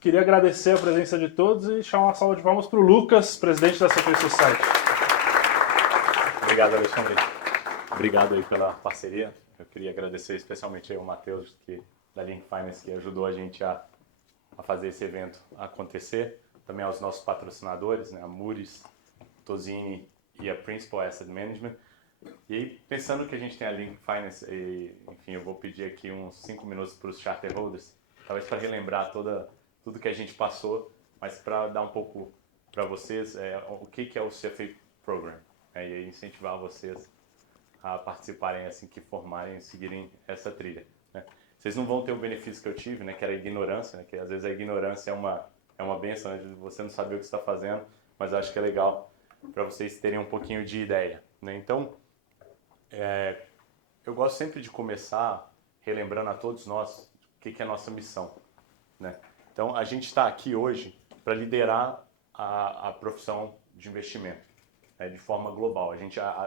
Queria agradecer a presença de todos e chamar uma salva de palmas para o Lucas, presidente da CFA Society. Obrigado, Alexandre. Obrigado aí pela parceria. Eu queria agradecer especialmente aí ao Matheus, da Link Finance, que ajudou a gente a fazer esse evento acontecer. Também aos nossos patrocinadores, né, a Moody's, Tozini e a Principal Asset Management. E aí, pensando que a gente tem a Link Finance, enfim, eu vou pedir aqui uns 5 minutos para os charter holders, talvez para relembrar tudo que a gente passou, mas para dar um pouco para vocês o que é o CFA Program, e aí incentivar vocês a participarem assim que formarem, seguirem essa trilha, né? Vocês não vão ter o benefício que eu tive, né, que era a ignorância, né, que às vezes a ignorância é uma benção, né, de você não saber o que está fazendo, mas acho que é legal para vocês terem um pouquinho de ideia, né? Então, eu gosto sempre de começar relembrando a todos nós o que é a nossa missão, né? Então, a gente está aqui hoje para liderar a profissão de investimento, né, de forma global.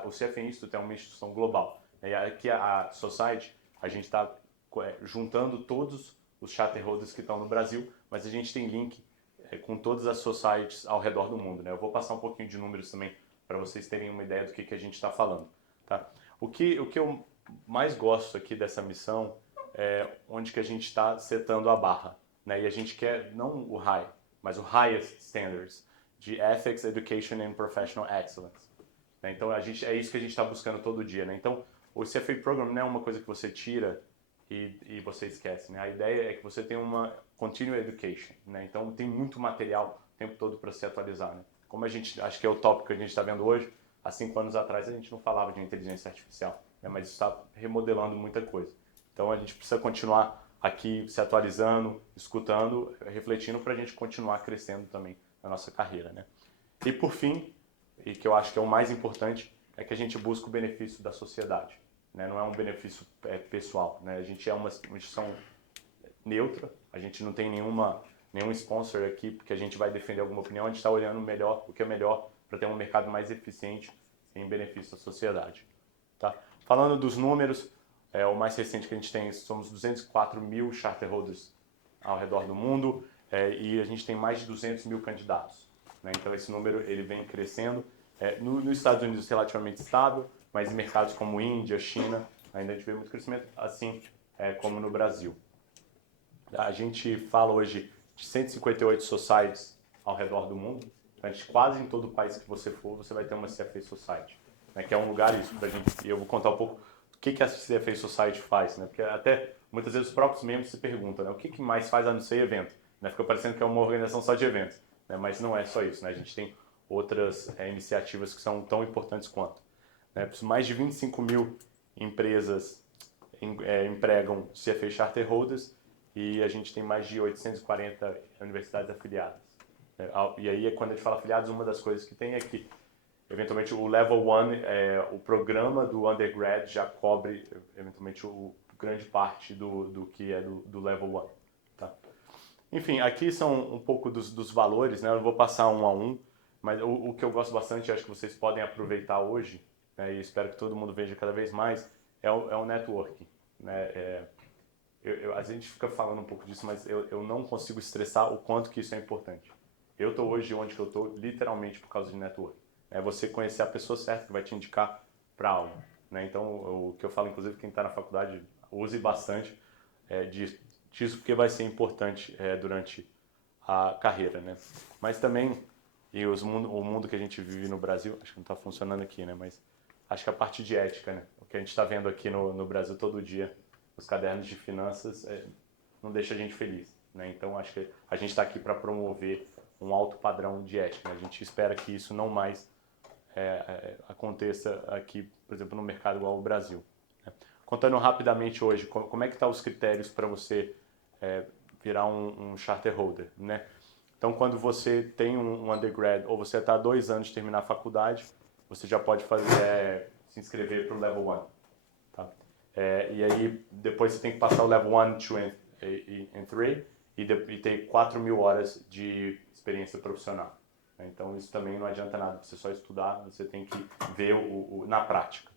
O CFA Institute é uma instituição global. E aqui a Society, a gente está juntando todos os charter holders que estão no Brasil, mas a gente tem link com todas as societies ao redor do mundo, né? Eu vou passar um pouquinho de números também para vocês terem uma ideia do que a gente está falando, tá? O que eu mais gosto aqui dessa missão é onde que a gente está setando a barra, né? E a gente quer não o high, mas o highest standards de Ethics, Education and Professional Excellence, né? Então é isso que a gente está buscando todo dia, né? Então o CFA Program não é uma coisa que você tira e você esquece, né? A ideia é que você tenha uma continuing education, né? Então tem muito material o tempo todo para se atualizar, né? Como acho que é o tópico que a gente está vendo hoje, há 5 anos atrás a gente não falava de inteligência artificial, né? Mas isso está remodelando muita coisa. Então a gente precisa continuar aqui se atualizando, escutando, refletindo para a gente continuar crescendo também na nossa carreira, né? E por fim, e que eu acho que é o mais importante, é que a gente busca o benefício da sociedade, né? Não é um benefício pessoal, né? A gente é uma instituição neutra, a gente não tem nenhum sponsor aqui porque a gente vai defender alguma opinião, a gente está olhando o que é melhor para ter um mercado mais eficiente em benefício da sociedade, tá? Falando dos números, o mais recente que a gente tem, somos 204 mil charter holders ao redor do mundo, e a gente tem mais de 200 mil candidatos, né? Então esse número ele vem crescendo, nos Estados Unidos relativamente estável, mas em mercados como Índia, China, ainda a gente vê muito crescimento, assim como no Brasil. A gente fala hoje de 158 societies ao redor do mundo. Então, quase em todo país que você for, você vai ter uma CFA Society, né, que é um lugar isso pra gente. E eu vou contar um pouco o que a CFA Society faz, né? Porque até muitas vezes os próprios membros se perguntam, né, o que mais faz a não ser evento, né? Fica parecendo que é uma organização só de eventos, né? Mas não é só isso, né? A gente tem outras iniciativas que são tão importantes quanto, né? Mais de 25 mil empresas empregam CFA Charter Holders e a gente tem mais de 840 universidades afiliadas. E aí, quando a gente fala afiliados, uma das coisas que tem é que, eventualmente, o Level 1, o programa do undergrad já cobre, eventualmente, grande parte do que é do Level 1. Tá? Enfim, aqui são um pouco dos valores, né? Eu não vou passar um a um, mas o que eu gosto bastante, acho que vocês podem aproveitar hoje, né, e espero que todo mundo veja cada vez mais, é o networking, né? A gente fica falando um pouco disso, mas eu não consigo estressar o quanto que isso é importante. Eu estou hoje onde que eu estou literalmente por causa de network. É você conhecer a pessoa certa que vai te indicar para algo, né? Então, o que eu falo, inclusive, quem está na faculdade, use bastante disso, porque vai ser importante durante a carreira, né? Mas também, o mundo que a gente vive no Brasil, acho que não está funcionando aqui, né? Mas acho que a parte de ética, né? O que a gente está vendo aqui no Brasil todo dia, os cadernos de finanças, não deixa a gente feliz, né? Então acho que a gente está aqui para promover um alto padrão de ética, né? A gente espera que isso não mais aconteça aqui, por exemplo, no mercado igual ao Brasil, né? Contando rapidamente hoje, como é que estão os critérios para você virar um charter holder, né? Então, quando você tem um undergrad ou você está há 2 anos de terminar a faculdade, você já pode se inscrever para o Level 1. Tá? E aí, depois você tem que passar o Level 1, 2 e 3 e ter 4 mil horas de experiência profissional. Então, isso também não adianta nada você só estudar, você tem que ver na prática.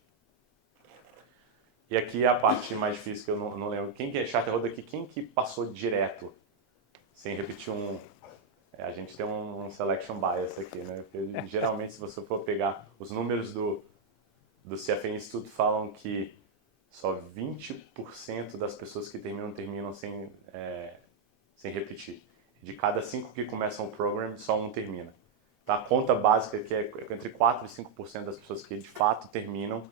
E aqui é a parte mais difícil que eu não lembro. Quem que é charter holder aqui? Quem que passou direto sem repetir a gente tem um selection bias aqui, né? Porque, geralmente, se você for pegar os números do CFA Institute falam que só 20% das pessoas que terminam sem repetir. De cada 5 que começam o program, só um termina. Tá? A conta básica que é entre 4% e 5% das pessoas que de fato terminam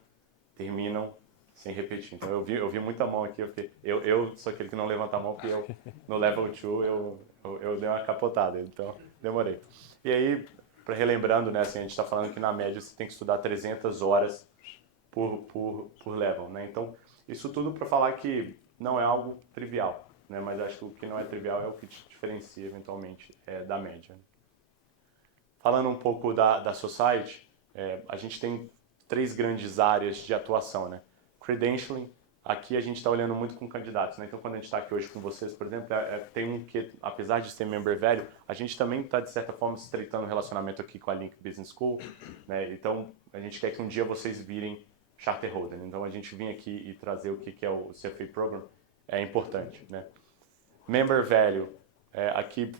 sem repetir. Então eu vi muita mão aqui, eu sou aquele que não levanta a mão, porque eu no level 2 eu dei uma capotada, então demorei. E aí, relembrando, né, assim, a gente está falando que na média você tem que estudar 300 horas por level, né? Então, isso tudo para falar que não é algo trivial, né? Mas acho que o que não é trivial é o que te diferencia eventualmente da média. Falando um pouco da Society, a gente tem 3 grandes áreas de atuação, né? Credentialing, aqui a gente está olhando muito com candidatos, né? Então, quando a gente está aqui hoje com vocês, por exemplo, tem um que, apesar de ser member velho, a gente também está, de certa forma, estreitando o relacionamento aqui com a Link Business School, né? Então, a gente quer que um dia vocês virem charter holder. Então, a gente vir aqui e trazer o que é o CFA Program é importante, né? Member velho, aqui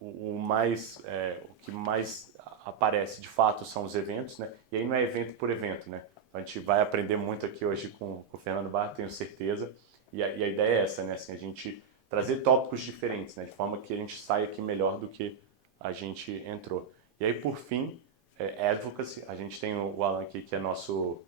o que mais aparece de fato são os eventos, né? E aí não é evento por evento, né? A gente vai aprender muito aqui hoje com o Fernando Barra, tenho certeza. E a ideia é essa, né? Assim, a gente trazer tópicos diferentes, né? De forma que a gente saia aqui melhor do que a gente entrou. E aí, por fim, Advocacy. A gente tem o Alan aqui, que é nosso,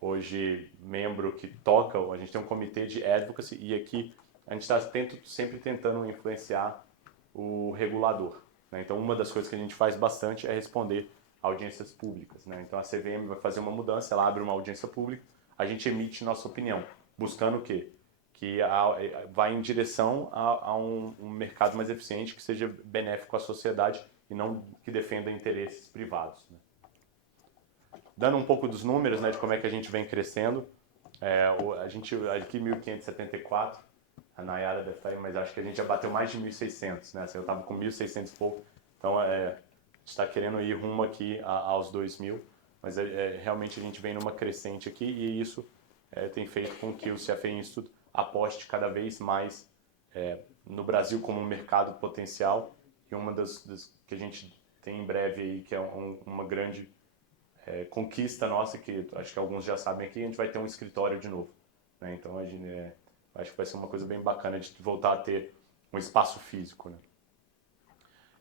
hoje, membro que toca. A gente tem um comitê de Advocacy e aqui a gente está sempre tentando influenciar o regulador, né? Então, uma das coisas que a gente faz bastante é responder audiências públicas, né? Então, a CVM vai fazer uma mudança, ela abre uma audiência pública, a gente emite nossa opinião, buscando o quê? Que vai em direção a um mercado mais eficiente, que seja benéfico à sociedade e não que defenda interesses privados, né? Dando um pouco dos números, né, de como é que a gente vem crescendo, a gente aqui 1574, a Nayara deve estar aí, mas acho que a gente já bateu mais de 1.600, né? Assim, eu estava com 1.600 e pouco, então a gente está querendo ir rumo aqui aos 2.000, mas realmente a gente vem numa crescente aqui e isso tem feito com que o CFA Institute aposte cada vez mais no Brasil como um mercado potencial e uma das que a gente tem em breve aí, que é uma grande conquista nossa, que acho que alguns já sabem aqui, a gente vai ter um escritório de novo, né? Então a gente acho que vai ser uma coisa bem bacana de voltar a ter um espaço físico, né?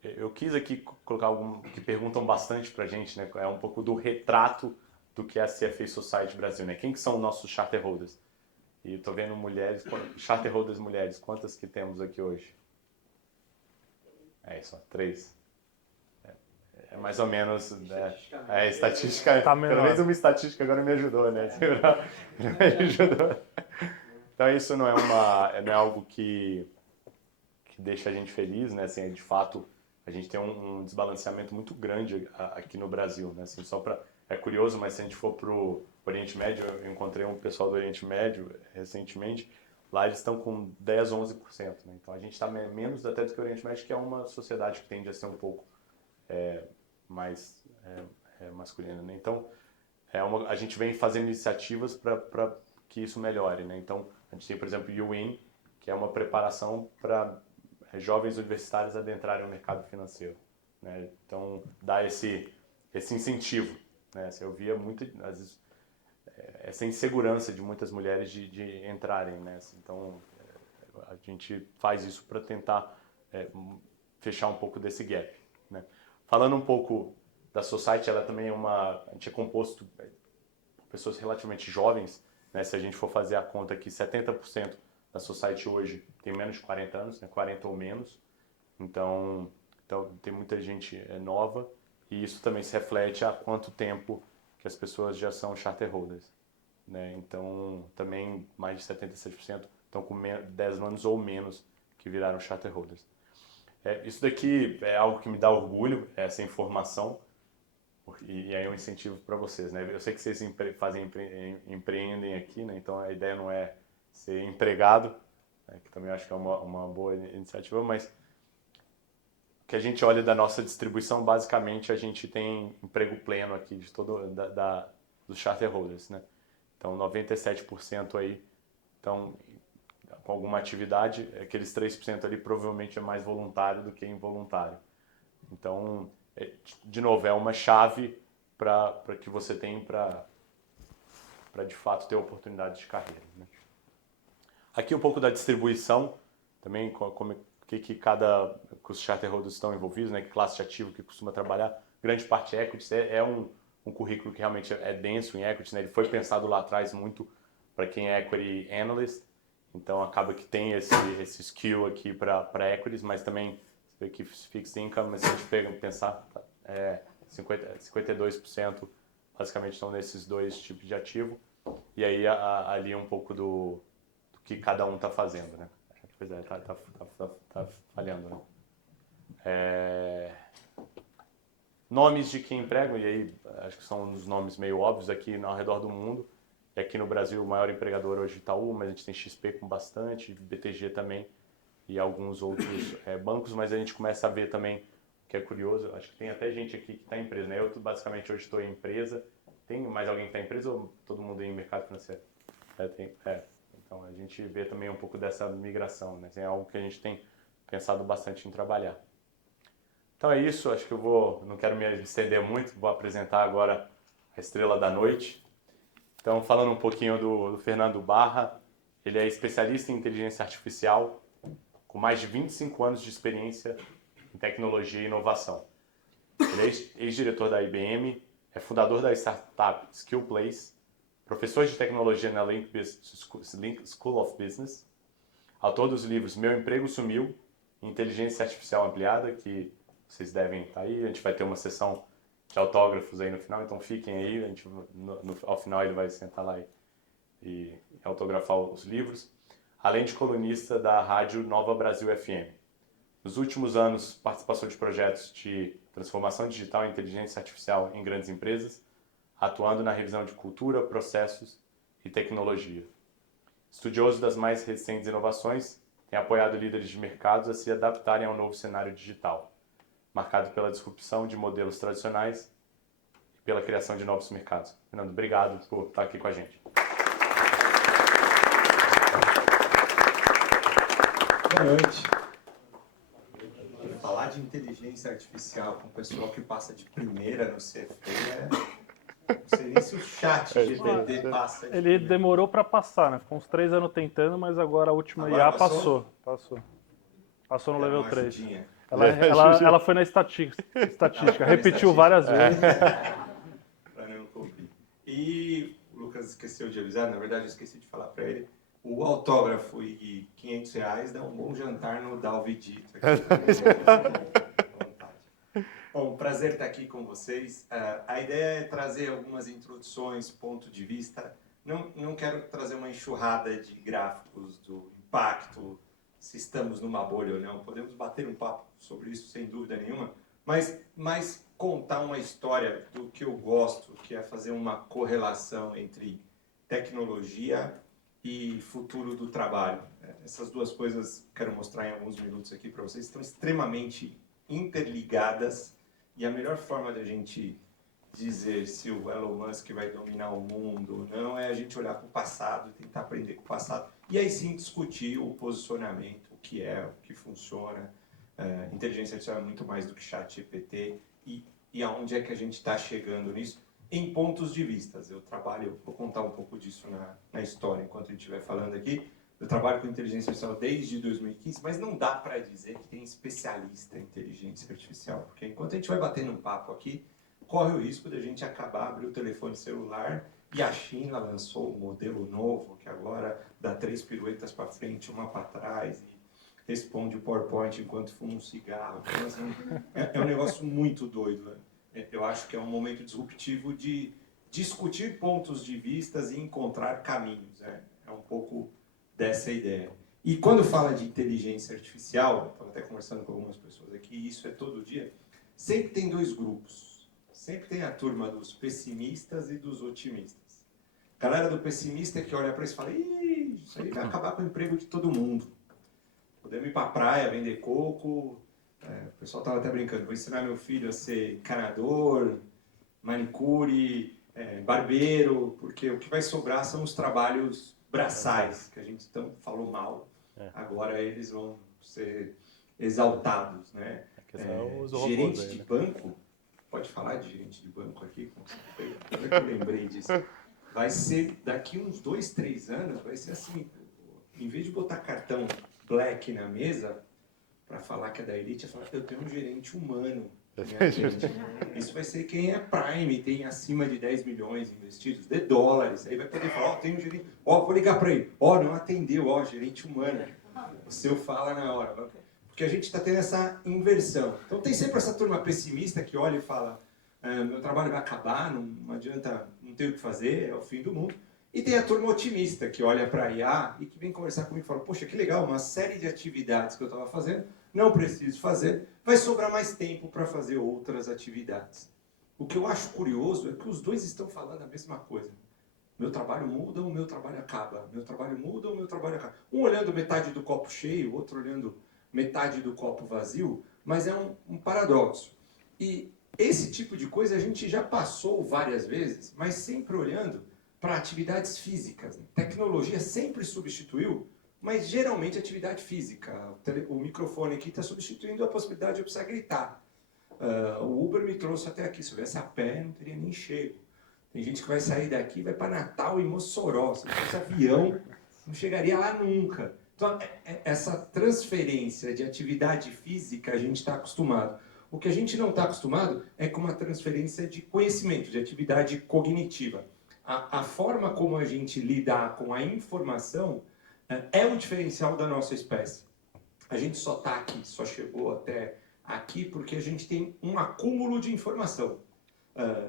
Eu quis aqui colocar algo que perguntam bastante pra gente, né? É um pouco do retrato do que é a CFA Society Brasil, né? Quem que são nossos charter holders? E tô vendo mulheres, charter holders mulheres, quantas que temos aqui hoje? Só 3. É mais ou menos, né? Estatística, Tá pelo menor. menos uma estatística agora me ajudou, né? Me ajudou. Então isso não é algo que deixa a gente feliz, né? Assim, de fato, a gente tem um desbalanceamento muito grande aqui no Brasil, né? Assim, é curioso, mas se a gente for pro Oriente Médio, eu encontrei um pessoal do Oriente Médio recentemente, lá eles estão com 10, 11%, né? Então a gente está menos até do que o Oriente Médio, que é uma sociedade que tende a ser um pouco mais masculina, né? Então a gente vem fazendo iniciativas para que isso melhore, né? Então a gente tem, por exemplo, o UIN, que é uma preparação para jovens universitários adentrarem o mercado financeiro, né? Então dá esse incentivo, né? Eu via às vezes, essa insegurança de muitas mulheres de entrarem, né? Então a gente faz isso para tentar fechar um pouco desse gap, né? Falando um pouco da Society, ela também a gente é composto por pessoas relativamente jovens, né? Se a gente for fazer a conta aqui, 70% da Society hoje tem menos de 40 anos, né? 40 ou menos. Então tem muita gente nova e isso também se reflete a quanto tempo que as pessoas já são charter holders, né? Então também mais de 77% estão com 10 anos ou menos que viraram charter holders. Isso daqui é algo que me dá orgulho, essa informação, e aí é um incentivo para vocês, né? Eu sei que vocês empreendem aqui, né? Então a ideia não é ser empregado, né? Que também acho que é uma boa iniciativa, mas que a gente olha da nossa distribuição, basicamente a gente tem emprego pleno aqui de dos charter holders, né? Então 97% aí estão com alguma atividade, aqueles 3% ali provavelmente é mais voluntário do que involuntário. Então, de novo, é uma chave para que você tenha para de fato ter oportunidade de carreira, né? Aqui um pouco da distribuição, também como que cada que os charterholders estão envolvidos, né? Que classe de ativo que costuma trabalhar. Grande parte equities é um currículo que realmente é denso em equities, né? Ele foi pensado lá atrás muito para quem é equity analyst, então acaba que tem esse skill aqui para equities, mas também você vê que fixed income, mas se a gente pensar, 52% basicamente estão nesses dois tipos de ativo, e aí ali um pouco do que cada um está fazendo, né? Pois é, tá falhando, né? Nomes de quem empregam, e aí acho que são uns nomes meio óbvios aqui ao redor do mundo. E aqui no Brasil, o maior empregador hoje é Itaú, mas a gente tem XP com bastante, BTG também, e alguns outros bancos, mas a gente começa a ver também, que é curioso, acho que tem até gente aqui que está em empresa, né? Eu basicamente hoje estou em empresa. Tem mais alguém que está em empresa ou todo mundo em mercado financeiro? Então a gente vê também um pouco dessa migração, né? É algo que a gente tem pensado bastante em trabalhar. Então é isso, acho que não quero me estender muito, vou apresentar agora a estrela da noite. Então, falando um pouquinho do Fernando Barra, ele é especialista em inteligência artificial, com mais de 25 anos de experiência em tecnologia e inovação. Ele é ex-diretor da IBM, é fundador da startup SkillPlace, professor de tecnologia na Link School of Business, autor dos livros Meu Emprego Sumiu e Inteligência Artificial Ampliada, que vocês devem estar aí, a gente vai ter uma sessão de autógrafos aí no final, então fiquem aí, a gente, ao final ele vai sentar lá e autografar os livros, além de colunista da rádio Nova Brasil FM. Nos últimos anos, participação de projetos de transformação digital e inteligência artificial em grandes empresas, atuando na revisão de cultura, processos e tecnologia. Estudioso das mais recentes inovações, tem apoiado líderes de mercados a se adaptarem ao novo cenário digital, marcado pela disrupção de modelos tradicionais e pela criação de novos mercados. Fernando, obrigado por estar aqui com a gente. Boa noite. Falar de inteligência artificial com o pessoal que passa de primeira no CFP não sei nem se o chat GPT passa de Ele primeira. demorou para passar, né? Ficou uns 3 anos tentando, mas agora a última Agora IA passou? Passou no Dá level uma 3. ajudinha. Ela foi na estatística, repetiu várias vezes. Para não cobrir. E o Lucas esqueceu de avisar, na verdade eu esqueci de falar para ele, o autógrafo e R$500 dá um bom jantar no Dalvidito. Bom, prazer estar aqui com vocês. A ideia é trazer algumas introduções, ponto de vista. Não quero trazer uma enxurrada de gráficos do impacto, se estamos numa bolha ou não. Podemos bater um papo sobre isso sem dúvida nenhuma, mas contar uma história do que eu gosto, que é fazer uma correlação entre tecnologia e futuro do trabalho. Essas duas coisas quero mostrar em alguns minutos aqui para vocês, estão extremamente interligadas. E a melhor forma da gente dizer se o Elon Musk vai dominar o mundo ou não é a gente olhar para o passado e tentar aprender com o passado. E aí sim discutir o posicionamento, o que funciona. Inteligência artificial é muito mais do que chat GPT e aonde é que a gente está chegando nisso em pontos de vistas. Vou contar um pouco disso na história enquanto a gente estiver falando aqui. Eu trabalho com inteligência artificial desde 2015, mas não dá para dizer que tem especialista em inteligência artificial, porque enquanto a gente vai batendo um papo aqui, corre o risco de a gente acabar, abrir o telefone celular e a China lançou um modelo novo que agora dá 3 piruetas para frente, uma para trás e responde o PowerPoint enquanto fuma um cigarro. Então, assim, é um negócio muito doido, né? Eu acho que é um momento disruptivo de discutir pontos de vistas e encontrar caminhos. É um pouco dessa ideia. E quando fala de inteligência artificial, estava até conversando com algumas pessoas aqui, isso é todo dia, sempre tem dois grupos. Sempre tem a turma dos pessimistas e dos otimistas. A galera do pessimista é que olha para isso e fala, isso aí vai acabar com o emprego de todo mundo. Podemos ir para a praia, vender coco. O pessoal estava até brincando, vou ensinar meu filho a ser encanador, manicure, barbeiro, porque o que vai sobrar são os trabalhos braçais, que a gente tanto falou mal, agora eles vão ser exaltados, né? Gerente de banco, pode falar de gerente de banco aqui? Como é que eu lembrei disso? Vai ser, daqui uns 2, 3 anos, vai ser assim, em vez de botar cartão Black na mesa, para falar que é da Elite, é falar que eu tenho um gerente humano. Isso vai ser quem é Prime, tem acima de 10 milhões investidos, de dólares. Aí vai poder falar, tem um gerente, vou ligar para ele. Não atendeu, gerente humano. O seu fala na hora. Porque a gente está tendo essa inversão. Então tem sempre essa turma pessimista que olha e fala, meu trabalho vai acabar, não adianta, não tenho o que fazer, é o fim do mundo. E tem a turma otimista que olha para a IA e que vem conversar comigo e fala, poxa, que legal, uma série de atividades que eu estava fazendo, não preciso fazer, vai sobrar mais tempo para fazer outras atividades. O que eu acho curioso é que os dois estão falando a mesma coisa. Meu trabalho muda, o meu trabalho acaba. Meu trabalho muda, o meu trabalho acaba. Um olhando metade do copo cheio, o outro olhando metade do copo vazio, mas é um paradoxo. E esse tipo de coisa a gente já passou várias vezes, mas sempre olhando para atividades físicas. Tecnologia sempre substituiu, mas geralmente atividade física. O microfone aqui está substituindo a possibilidade de eu precisar gritar. O Uber me trouxe até aqui. Se eu viesse a pé, não teria nem chego. Tem gente que vai sair daqui e vai para Natal e Mossoró. Se fosse avião, não chegaria lá nunca. Então, essa transferência de atividade física a gente está acostumado. O que a gente não está acostumado é com uma transferência de conhecimento, de atividade cognitiva. A forma como a gente lidar com a informação é um diferencial da nossa espécie. A gente só está aqui, só chegou até aqui porque a gente tem um acúmulo de informação.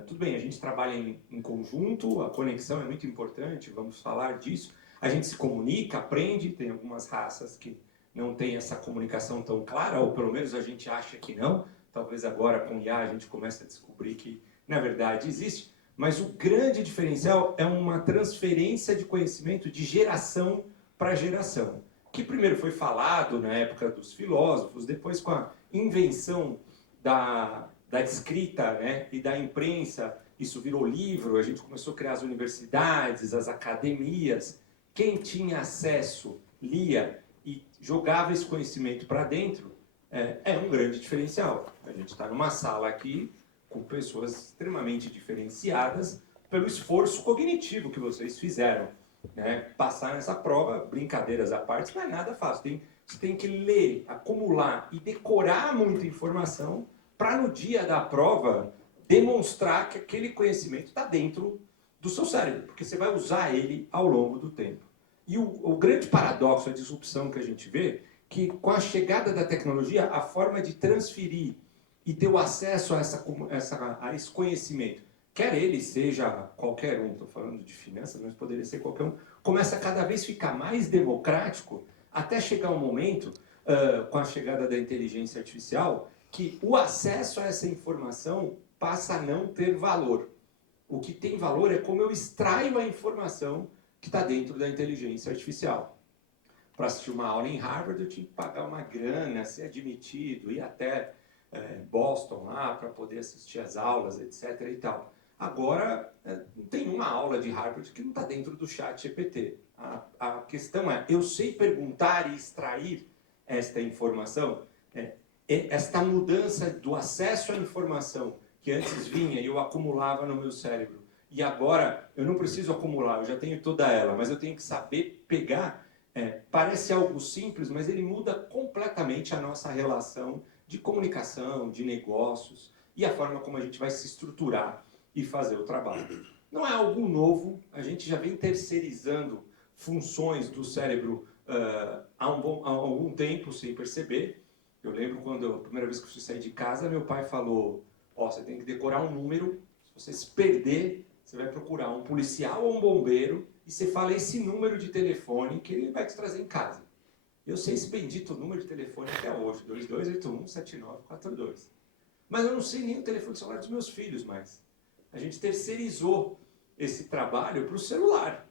Tudo bem, a gente trabalha em conjunto, a conexão é muito importante, vamos falar disso. A gente se comunica, aprende, tem algumas raças que não têm essa comunicação tão clara, ou pelo menos a gente acha que não. Talvez agora com IA a gente comece a descobrir que, na verdade, existe. Mas o grande diferencial é uma transferência de conhecimento de geração para geração. Que primeiro foi falado na época dos filósofos, depois com a invenção da escrita, né, e da imprensa, isso virou livro, a gente começou a criar as universidades, as academias. Quem tinha acesso, lia e jogava esse conhecimento para dentro, é um grande diferencial. A gente está numa sala aqui com pessoas extremamente diferenciadas pelo esforço cognitivo que vocês fizeram. Né? Passar nessa prova, brincadeiras à parte, não é nada fácil. Você tem que ler, acumular e decorar muita informação para no dia da prova demonstrar que aquele conhecimento está dentro do seu cérebro, porque você vai usar ele ao longo do tempo. E o grande paradoxo, a disrupção que a gente vê, que com a chegada da tecnologia, a forma de transferir e ter o acesso a esse conhecimento, quer ele seja qualquer um, estou falando de finanças, mas poderia ser qualquer um, começa a cada vez ficar mais democrático, até chegar um momento, com a chegada da inteligência artificial, que o acesso a essa informação passa a não ter valor. O que tem valor é como eu extraio a informação que está dentro da inteligência artificial. Para assistir uma aula em Harvard, eu tinha que pagar uma grana, ser admitido, ir até Boston lá para poder assistir as aulas, etc. e tal. Agora, não tem uma aula de Harvard que não está dentro do chat GPT. A questão é, eu sei perguntar e extrair esta informação? Esta mudança do acesso à informação que antes vinha e eu acumulava no meu cérebro, e agora eu não preciso acumular, eu já tenho toda ela, mas eu tenho que saber pegar, parece algo simples, mas ele muda completamente a nossa relação de comunicação, de negócios, e a forma como a gente vai se estruturar e fazer o trabalho. Não é algo novo, a gente já vem terceirizando funções do cérebro há algum tempo, sem perceber. Eu lembro quando a primeira vez que eu fui sair de casa, meu pai falou, você tem que decorar um número, se você se perder, você vai procurar um policial ou um bombeiro, e você fala esse número de telefone que ele vai te trazer em casa. Eu sei esse bendito número de telefone até hoje, 2281-7942. Mas eu não sei nem o telefone celular dos meus filhos mais. A gente terceirizou esse trabalho para o celular.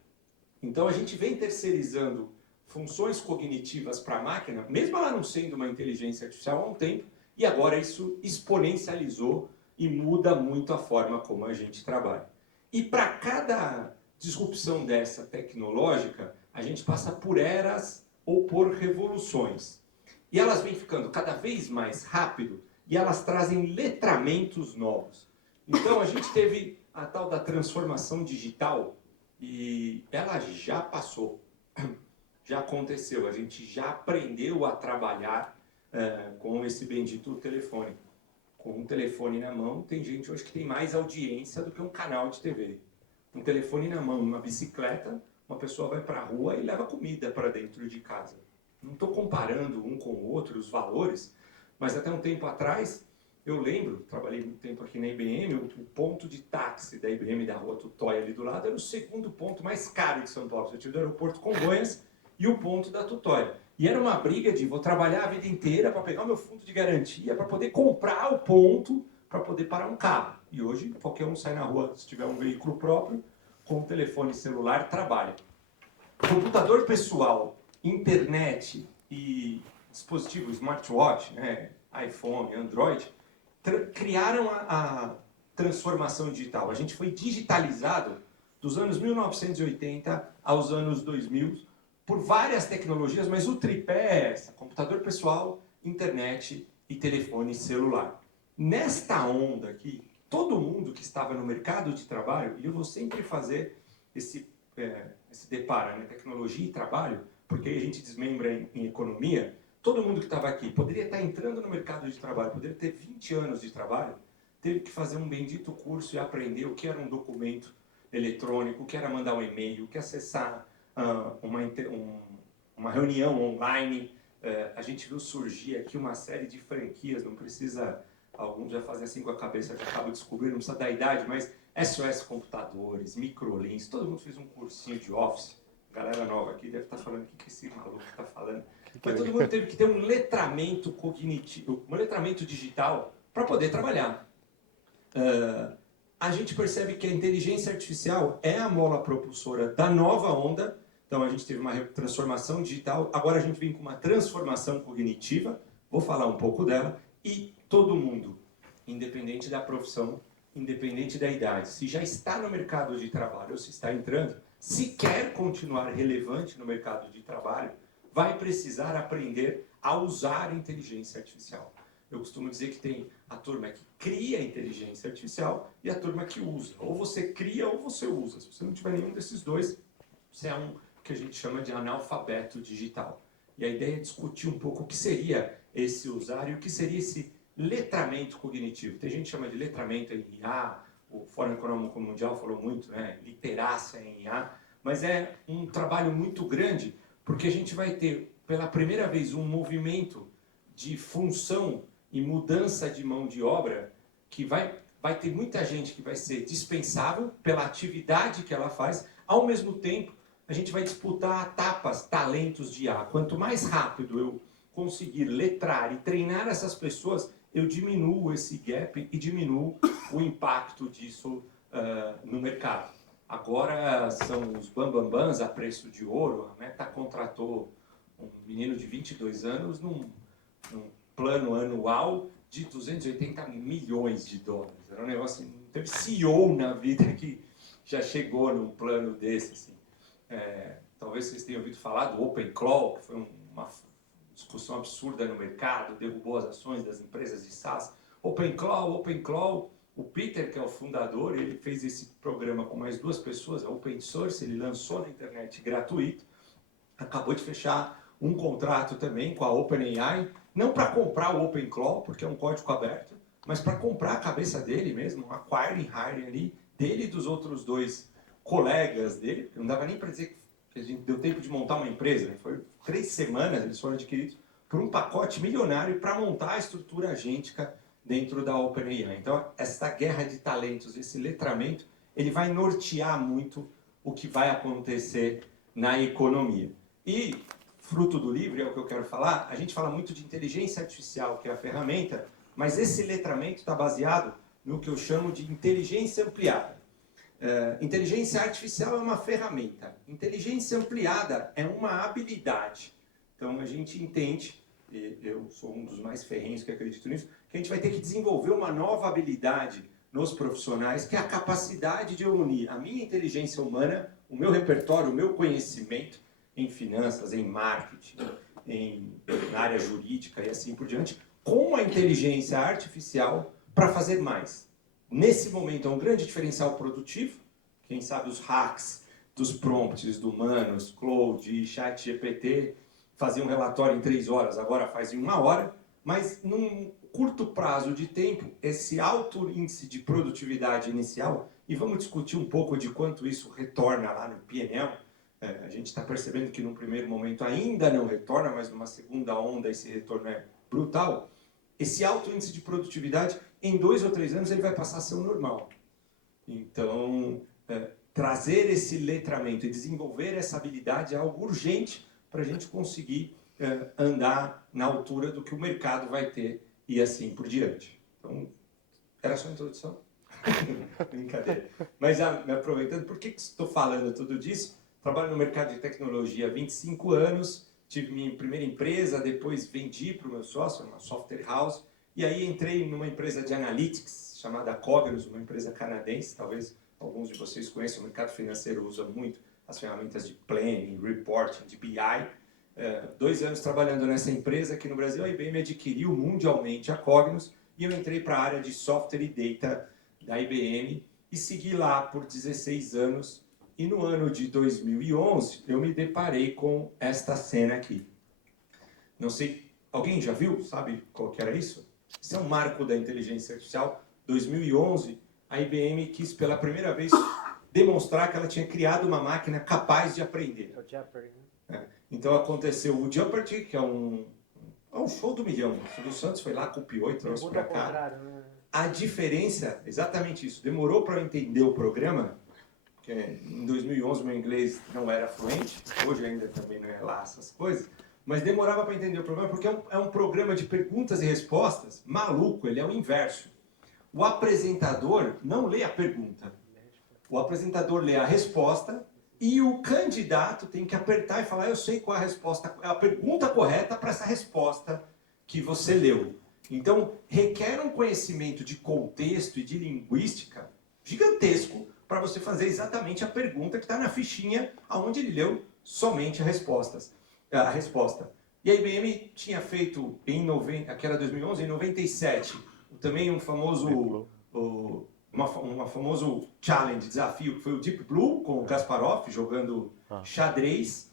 Então a gente vem terceirizando funções cognitivas para a máquina, mesmo ela não sendo uma inteligência artificial há um tempo, e agora isso exponencializou e muda muito a forma como a gente trabalha. E para cada disrupção dessa tecnológica, a gente passa por eras ou por revoluções. E elas vêm ficando cada vez mais rápido e elas trazem letramentos novos. Então a gente teve a tal da transformação digital e ela já passou, já aconteceu, a gente já aprendeu a trabalhar com esse bendito telefone. Com um telefone na mão, tem gente hoje que tem mais audiência do que um canal de TV. Um telefone na mão, uma bicicleta, uma pessoa vai para a rua e leva comida para dentro de casa. Não estou comparando um com o outro os valores, mas até um tempo atrás, eu lembro, trabalhei muito tempo aqui na IBM, o ponto de táxi da IBM da rua Tutóia ali do lado era o segundo ponto mais caro de São Paulo. Você tinha o aeroporto Congonhas e o ponto da Tutóia. E era uma briga de vou trabalhar a vida inteira para pegar o meu fundo de garantia, para poder comprar o ponto, para poder parar um carro. E hoje, qualquer um sai na rua, se tiver um veículo próprio, com um telefone celular, trabalha. Computador pessoal, internet e dispositivo smartwatch, né, iPhone, Android, criaram a transformação digital. A gente foi digitalizado dos anos 1980 aos anos 2000 por várias tecnologias, mas o tripé é essa: computador pessoal, internet e telefone celular. Nesta onda aqui, todo mundo que estava no mercado de trabalho, e eu vou sempre fazer esse deparo, né, tecnologia e trabalho, porque aí a gente desmembra em economia. Todo mundo que estava aqui poderia estar entrando no mercado de trabalho, poderia ter 20 anos de trabalho, teve que fazer um bendito curso e aprender o que era um documento eletrônico, o que era mandar um e-mail, o que acessar uma reunião online. A gente viu surgir aqui uma série de franquias, não precisa, alguns já fazem assim com a cabeça, já acabam descobrindo, não precisa da idade, mas SOS Computadores, Microlinks, todo mundo fez um cursinho de Office. A galera nova aqui deve estar falando, o que esse maluco está falando? Mas todo mundo teve que ter um letramento cognitivo, um letramento digital para poder trabalhar. A gente percebe que a inteligência artificial é a mola propulsora da nova onda. Então a gente teve uma transformação digital, agora a gente vem com uma transformação cognitiva, vou falar um pouco dela, e todo mundo, independente da profissão, independente da idade, se já está no mercado de trabalho ou se está entrando, se quer continuar relevante no mercado de trabalho, vai precisar aprender a usar a inteligência artificial. Eu costumo dizer que tem a turma que cria a inteligência artificial e a turma que usa. Ou você cria ou você usa. Se você não tiver nenhum desses dois, você é um que a gente chama de analfabeto digital. E a ideia é discutir um pouco o que seria esse usar e o que seria esse letramento cognitivo. Tem gente que chama de letramento em IA, o Fórum Econômico Mundial falou muito, né? Literácia em IA, mas é um trabalho muito grande, porque a gente vai ter, pela primeira vez, um movimento de função e mudança de mão de obra que vai ter muita gente que vai ser dispensável pela atividade que ela faz. Ao mesmo tempo, a gente vai disputar talentos de IA. Quanto mais rápido eu conseguir letrar e treinar essas pessoas, eu diminuo esse gap e diminuo o impacto disso no mercado. Agora são os bambambãs a preço de ouro. A Meta contratou um menino de 22 anos num plano anual de 280 milhões de dólares. Era um negócio assim, não teve CEO na vida que já chegou num plano desse. Assim. Talvez vocês tenham ouvido falar do OpenClaw, que foi uma discussão absurda no mercado, derrubou as ações das empresas de SaaS. OpenClaw, o Peter, que é o fundador, ele fez esse programa com mais 2 pessoas, é open source, ele lançou na internet gratuito, acabou de fechar um contrato também com a OpenAI, não para comprar o OpenClaw, porque é um código aberto, mas para comprar a cabeça dele mesmo, um acquiring, hiring ali, dele e dos outros 2 colegas dele, não dava nem para dizer que a gente deu tempo de montar uma empresa, né? Foi 3 semanas, eles foram adquiridos por um pacote milionário para montar a estrutura agêntica dentro da OpenAI. Então, essa guerra de talentos, esse letramento, ele vai nortear muito o que vai acontecer na economia. E, fruto do livro, é o que eu quero falar, a gente fala muito de inteligência artificial, que é a ferramenta, mas esse letramento está baseado no que eu chamo de inteligência ampliada. Inteligência artificial é uma ferramenta, inteligência ampliada é uma habilidade. Então, a gente entende, eu sou um dos mais ferrenhos que acredito nisso, que a gente vai ter que desenvolver uma nova habilidade nos profissionais, que é a capacidade de eu unir a minha inteligência humana, o meu repertório, o meu conhecimento, em finanças, em marketing, na área jurídica e assim por diante, com a inteligência artificial para fazer mais. Nesse momento é um grande diferencial produtivo, quem sabe os hacks dos prompts do Manos, Claude e ChatGPT faziam um relatório em 3 horas, agora faz em 1 hora, mas num curto prazo de tempo, esse alto índice de produtividade inicial, e vamos discutir um pouco de quanto isso retorna lá no P&L, a gente está percebendo que num primeiro momento ainda não retorna, mas numa segunda onda esse retorno é brutal. Esse alto índice de produtividade, em 2 ou 3 anos, ele vai passar a ser o normal. Então, trazer esse letramento e desenvolver essa habilidade é algo urgente para a gente conseguir andar na altura do que o mercado vai ter e assim por diante. Então, era só a introdução? Brincadeira. Mas me aproveitando, por que estou falando tudo disso? Trabalho no mercado de tecnologia há 25 anos, tive minha primeira empresa, depois vendi para o meu sócio, uma software house, e aí entrei numa empresa de analytics chamada Cognos, uma empresa canadense, talvez alguns de vocês conheçam, o mercado financeiro usa muito as ferramentas de planning, reporting, de BI. 2 anos trabalhando nessa empresa aqui no Brasil, a IBM adquiriu mundialmente a Cognos e eu entrei para a área de software e data da IBM e segui lá por 16 anos. E no ano de 2011 eu me deparei com esta cena aqui. Não sei, alguém já viu? Sabe qual que era isso? Isso é um marco da inteligência artificial. 2011, a IBM quis pela primeira vez demonstrar que ela tinha criado uma máquina capaz de aprender. É o Jeopardy, né? Então aconteceu o Jeopardy, que é um show do milhão. O Silvio Santos foi lá, copiou e trouxe para cá. Né? A diferença, exatamente isso, demorou para eu entender o programa, porque em 2011 meu inglês não era fluente, hoje ainda também não é lá essas coisas, mas demorava para entender o programa porque é um programa de perguntas e respostas maluco, ele é o inverso. O apresentador não lê a pergunta, o apresentador lê a resposta e o candidato tem que apertar e falar: eu sei qual é a resposta, a pergunta correta para essa resposta que você leu. Então, requer um conhecimento de contexto e de linguística gigantesco para você fazer exatamente a pergunta que está na fichinha onde ele leu somente a resposta. E a IBM tinha feito, que era 2011, em 97, também um famoso... Uma famoso challenge, desafio, que foi o Deep Blue, com o Kasparov, jogando xadrez.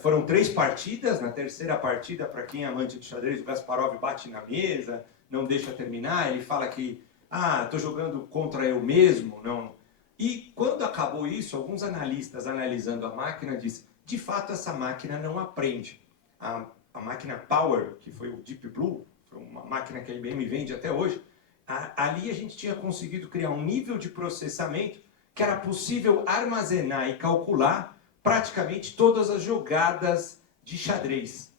Foram 3 partidas. Na terceira partida, para quem é amante de xadrez, o Kasparov bate na mesa, não deixa terminar, ele fala que estou jogando contra eu mesmo. Não. E quando acabou isso, alguns analistas analisando a máquina dizem: de fato essa máquina não aprende. A máquina Power, que foi o Deep Blue, foi uma máquina que a IBM vende até hoje, ali a gente tinha conseguido criar um nível de processamento que era possível armazenar e calcular praticamente todas as jogadas de xadrez.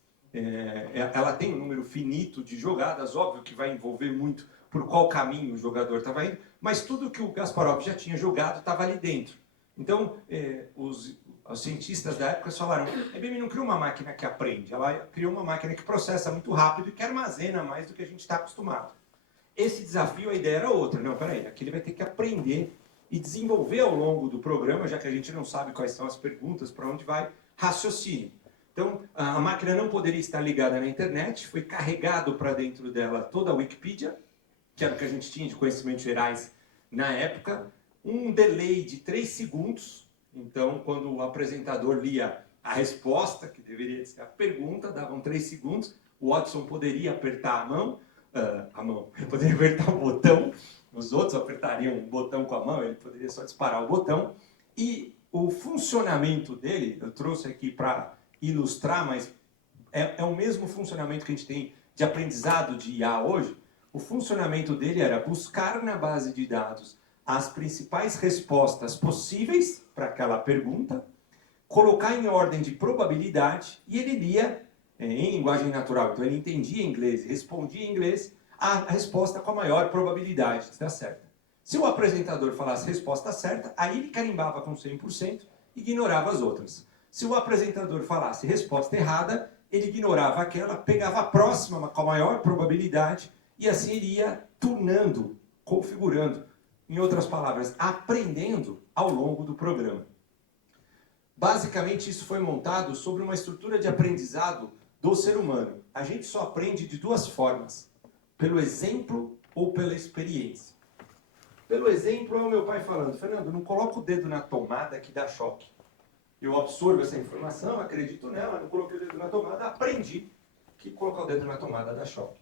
Ela tem um número finito de jogadas, óbvio que vai envolver muito por qual caminho o jogador estava indo, mas tudo que o Kasparov já tinha jogado estava ali dentro. Então, os cientistas da época falaram: a IBM não criou uma máquina que aprende, ela criou uma máquina que processa muito rápido e que armazena mais do que a gente está acostumado. Esse desafio, a ideia era outra. Não, peraí, aqui ele vai ter que aprender e desenvolver ao longo do programa, já que a gente não sabe quais são as perguntas, para onde vai, raciocínio. Então, a máquina não poderia estar ligada na internet, foi carregado para dentro dela toda a Wikipedia, que era o que a gente tinha de conhecimentos gerais na época, um delay de 3 segundos. Então, quando o apresentador lia a resposta, que deveria ser a pergunta, davam 3 segundos, o Watson poderia apertar a mão, ele poderia apertar o botão, os outros apertariam o botão com a mão, ele poderia só disparar o botão. E o funcionamento dele, eu trouxe aqui para ilustrar, mas é o mesmo funcionamento que a gente tem de aprendizado de IA hoje. O funcionamento dele era buscar na base de dados as principais respostas possíveis para aquela pergunta, colocar em ordem de probabilidade, e ele lia em linguagem natural. Então ele entendia inglês, respondia em inglês a resposta com a maior probabilidade de estar certa. Se o apresentador falasse a resposta certa, aí ele carimbava com 100% e ignorava as outras. Se o apresentador falasse resposta errada, ele ignorava aquela, pegava a próxima com a maior probabilidade e assim ele ia turnando, configurando, em outras palavras, aprendendo ao longo do programa. Basicamente, isso foi montado sobre uma estrutura de aprendizado do ser humano. A gente só aprende de duas formas, pelo exemplo ou pela experiência. Pelo exemplo, é o meu pai falando, Fernando, não coloca o dedo na tomada que dá choque. Eu absorvo essa informação, acredito nela, não coloquei o dedo na tomada, aprendi que colocar o dedo na tomada dá choque.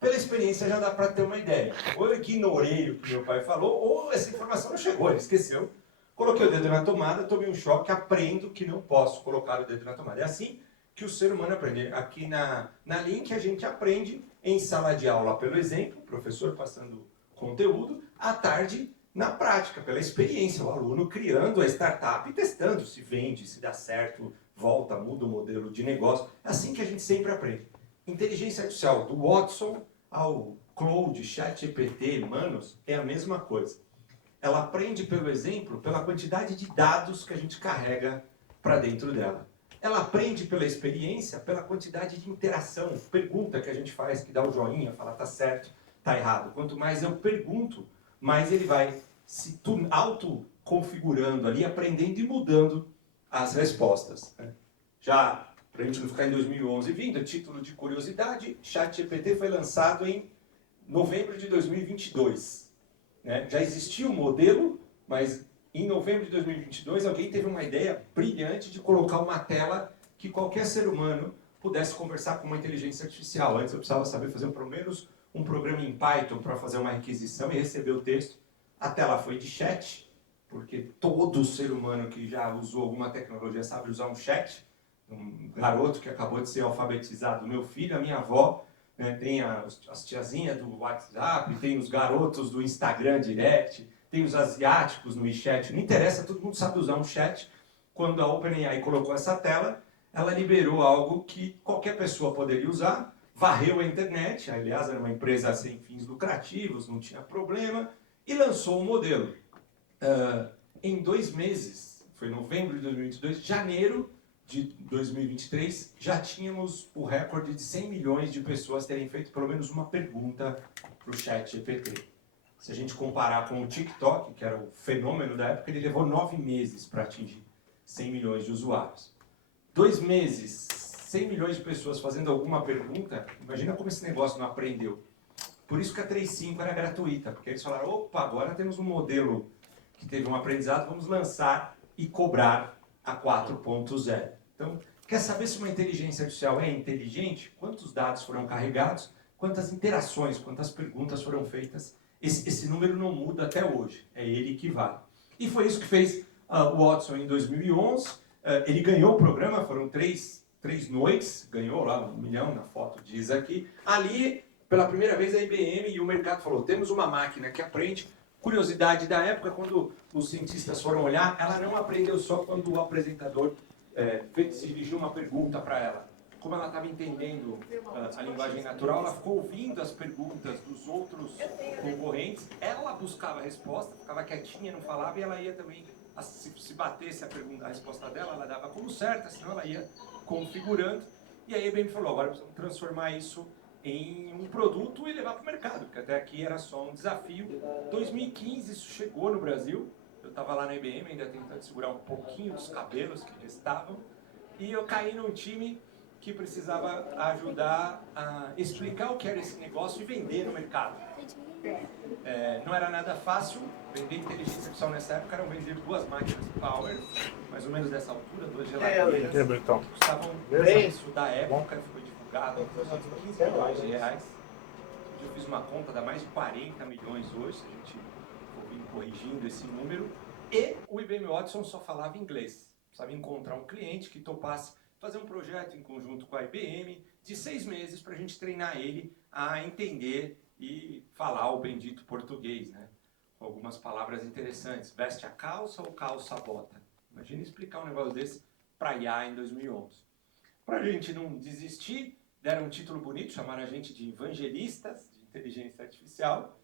Pela experiência já dá para ter uma ideia. Ou eu ignorei o que meu pai falou, ou essa informação não chegou, ele esqueceu. Coloquei o dedo na tomada, tomei um choque, aprendo que não posso colocar o dedo na tomada. É assim que o ser humano aprende. Aqui na Link a gente aprende em sala de aula pelo exemplo, o professor passando conteúdo, à tarde na prática, pela experiência, o aluno criando a startup e testando se vende, se dá certo, volta, muda o modelo de negócio. É assim que a gente sempre aprende. Inteligência artificial, do Watson ao Claude, ChatGPT, Manos, é a mesma coisa. Ela aprende pelo exemplo, pela quantidade de dados que a gente carrega para dentro dela. Ela aprende pela experiência, pela quantidade de interação, pergunta que a gente faz, que dá o joinha, fala tá certo, tá errado. Quanto mais eu pergunto, mais ele vai se auto-configurando ali, aprendendo e mudando as respostas. Já, para a gente não ficar em 2011 vindo, título de curiosidade, ChatGPT foi lançado em novembro de 2022. Já existia um modelo, mas em novembro de 2022 alguém teve uma ideia brilhante de colocar uma tela que qualquer ser humano pudesse conversar com uma inteligência artificial. Antes eu precisava saber fazer pelo menos um programa em Python para fazer uma requisição e receber o texto. A tela foi de chat, porque todo ser humano que já usou alguma tecnologia sabe usar um chat. Um garoto que acabou de ser alfabetizado, meu filho, a minha avó, tem as tiazinhas do WhatsApp, tem os garotos do Instagram Direct, tem os asiáticos no WeChat, não interessa, todo mundo sabe usar um chat. Quando a OpenAI colocou essa tela, ela liberou algo que qualquer pessoa poderia usar, varreu a internet, aliás era uma empresa sem fins lucrativos, não tinha problema, e lançou um modelo. Em 2 meses, foi novembro de 2022, janeiro de 2023, já tínhamos o recorde de 100 milhões de pessoas terem feito pelo menos uma pergunta para o ChatGPT. Se a gente comparar com o TikTok, que era o fenômeno da época, ele levou 9 meses para atingir 100 milhões de usuários. 2 meses, 100 milhões de pessoas fazendo alguma pergunta, imagina como esse negócio não aprendeu. Por isso que a 3.5 era gratuita, porque eles falaram, opa, agora temos um modelo que teve um aprendizado, vamos lançar e cobrar a 4.0. Então, quer saber se uma inteligência artificial é inteligente? Quantos dados foram carregados? Quantas interações, quantas perguntas foram feitas? Esse número não muda até hoje, é ele que vale. E foi isso que fez o Watson em 2011. Ele ganhou o programa, foram três noites, ganhou lá 1 milhão, na foto diz aqui. Ali, pela primeira vez, a IBM e o mercado falou, temos uma máquina que aprende. Curiosidade da época, quando os cientistas foram olhar, ela não aprendeu só quando o apresentador se dirigiu uma pergunta para ela. Como ela estava entendendo a linguagem natural, ela ficou ouvindo as perguntas dos outros concorrentes, ela buscava a resposta, ficava quietinha, não falava, e ela ia também, se batesse a resposta dela, ela dava como certa, senão ela ia configurando. E aí a IBM falou, agora precisamos transformar isso em um produto e levar para o mercado, porque até aqui era só um desafio. Em 2015 isso chegou no Brasil, eu estava lá na IBM ainda tentando segurar um pouquinho dos cabelos que restavam, e eu caí num time que precisava ajudar a explicar o que era esse negócio e vender no mercado. Não era nada fácil, vender inteligência artificial nessa época eram vender 2 máquinas Power, mais ou menos dessa altura, 2 geladeiras, que custavam o preço da época, foi divulgado, 15 milhões de reais. Eu fiz uma conta, dá mais de 40 milhões hoje, se a gente for vir corrigindo esse número. E o IBM Watson só falava inglês, precisava encontrar um cliente que topasse fazer um projeto em conjunto com a IBM de 6 meses para a gente treinar ele a entender e falar o bendito português, com algumas palavras interessantes. Veste a calça ou calça a bota? Imagina explicar um negócio desse para IA em 2011. Para a gente não desistir, deram um título bonito, chamaram a gente de evangelistas de inteligência artificial,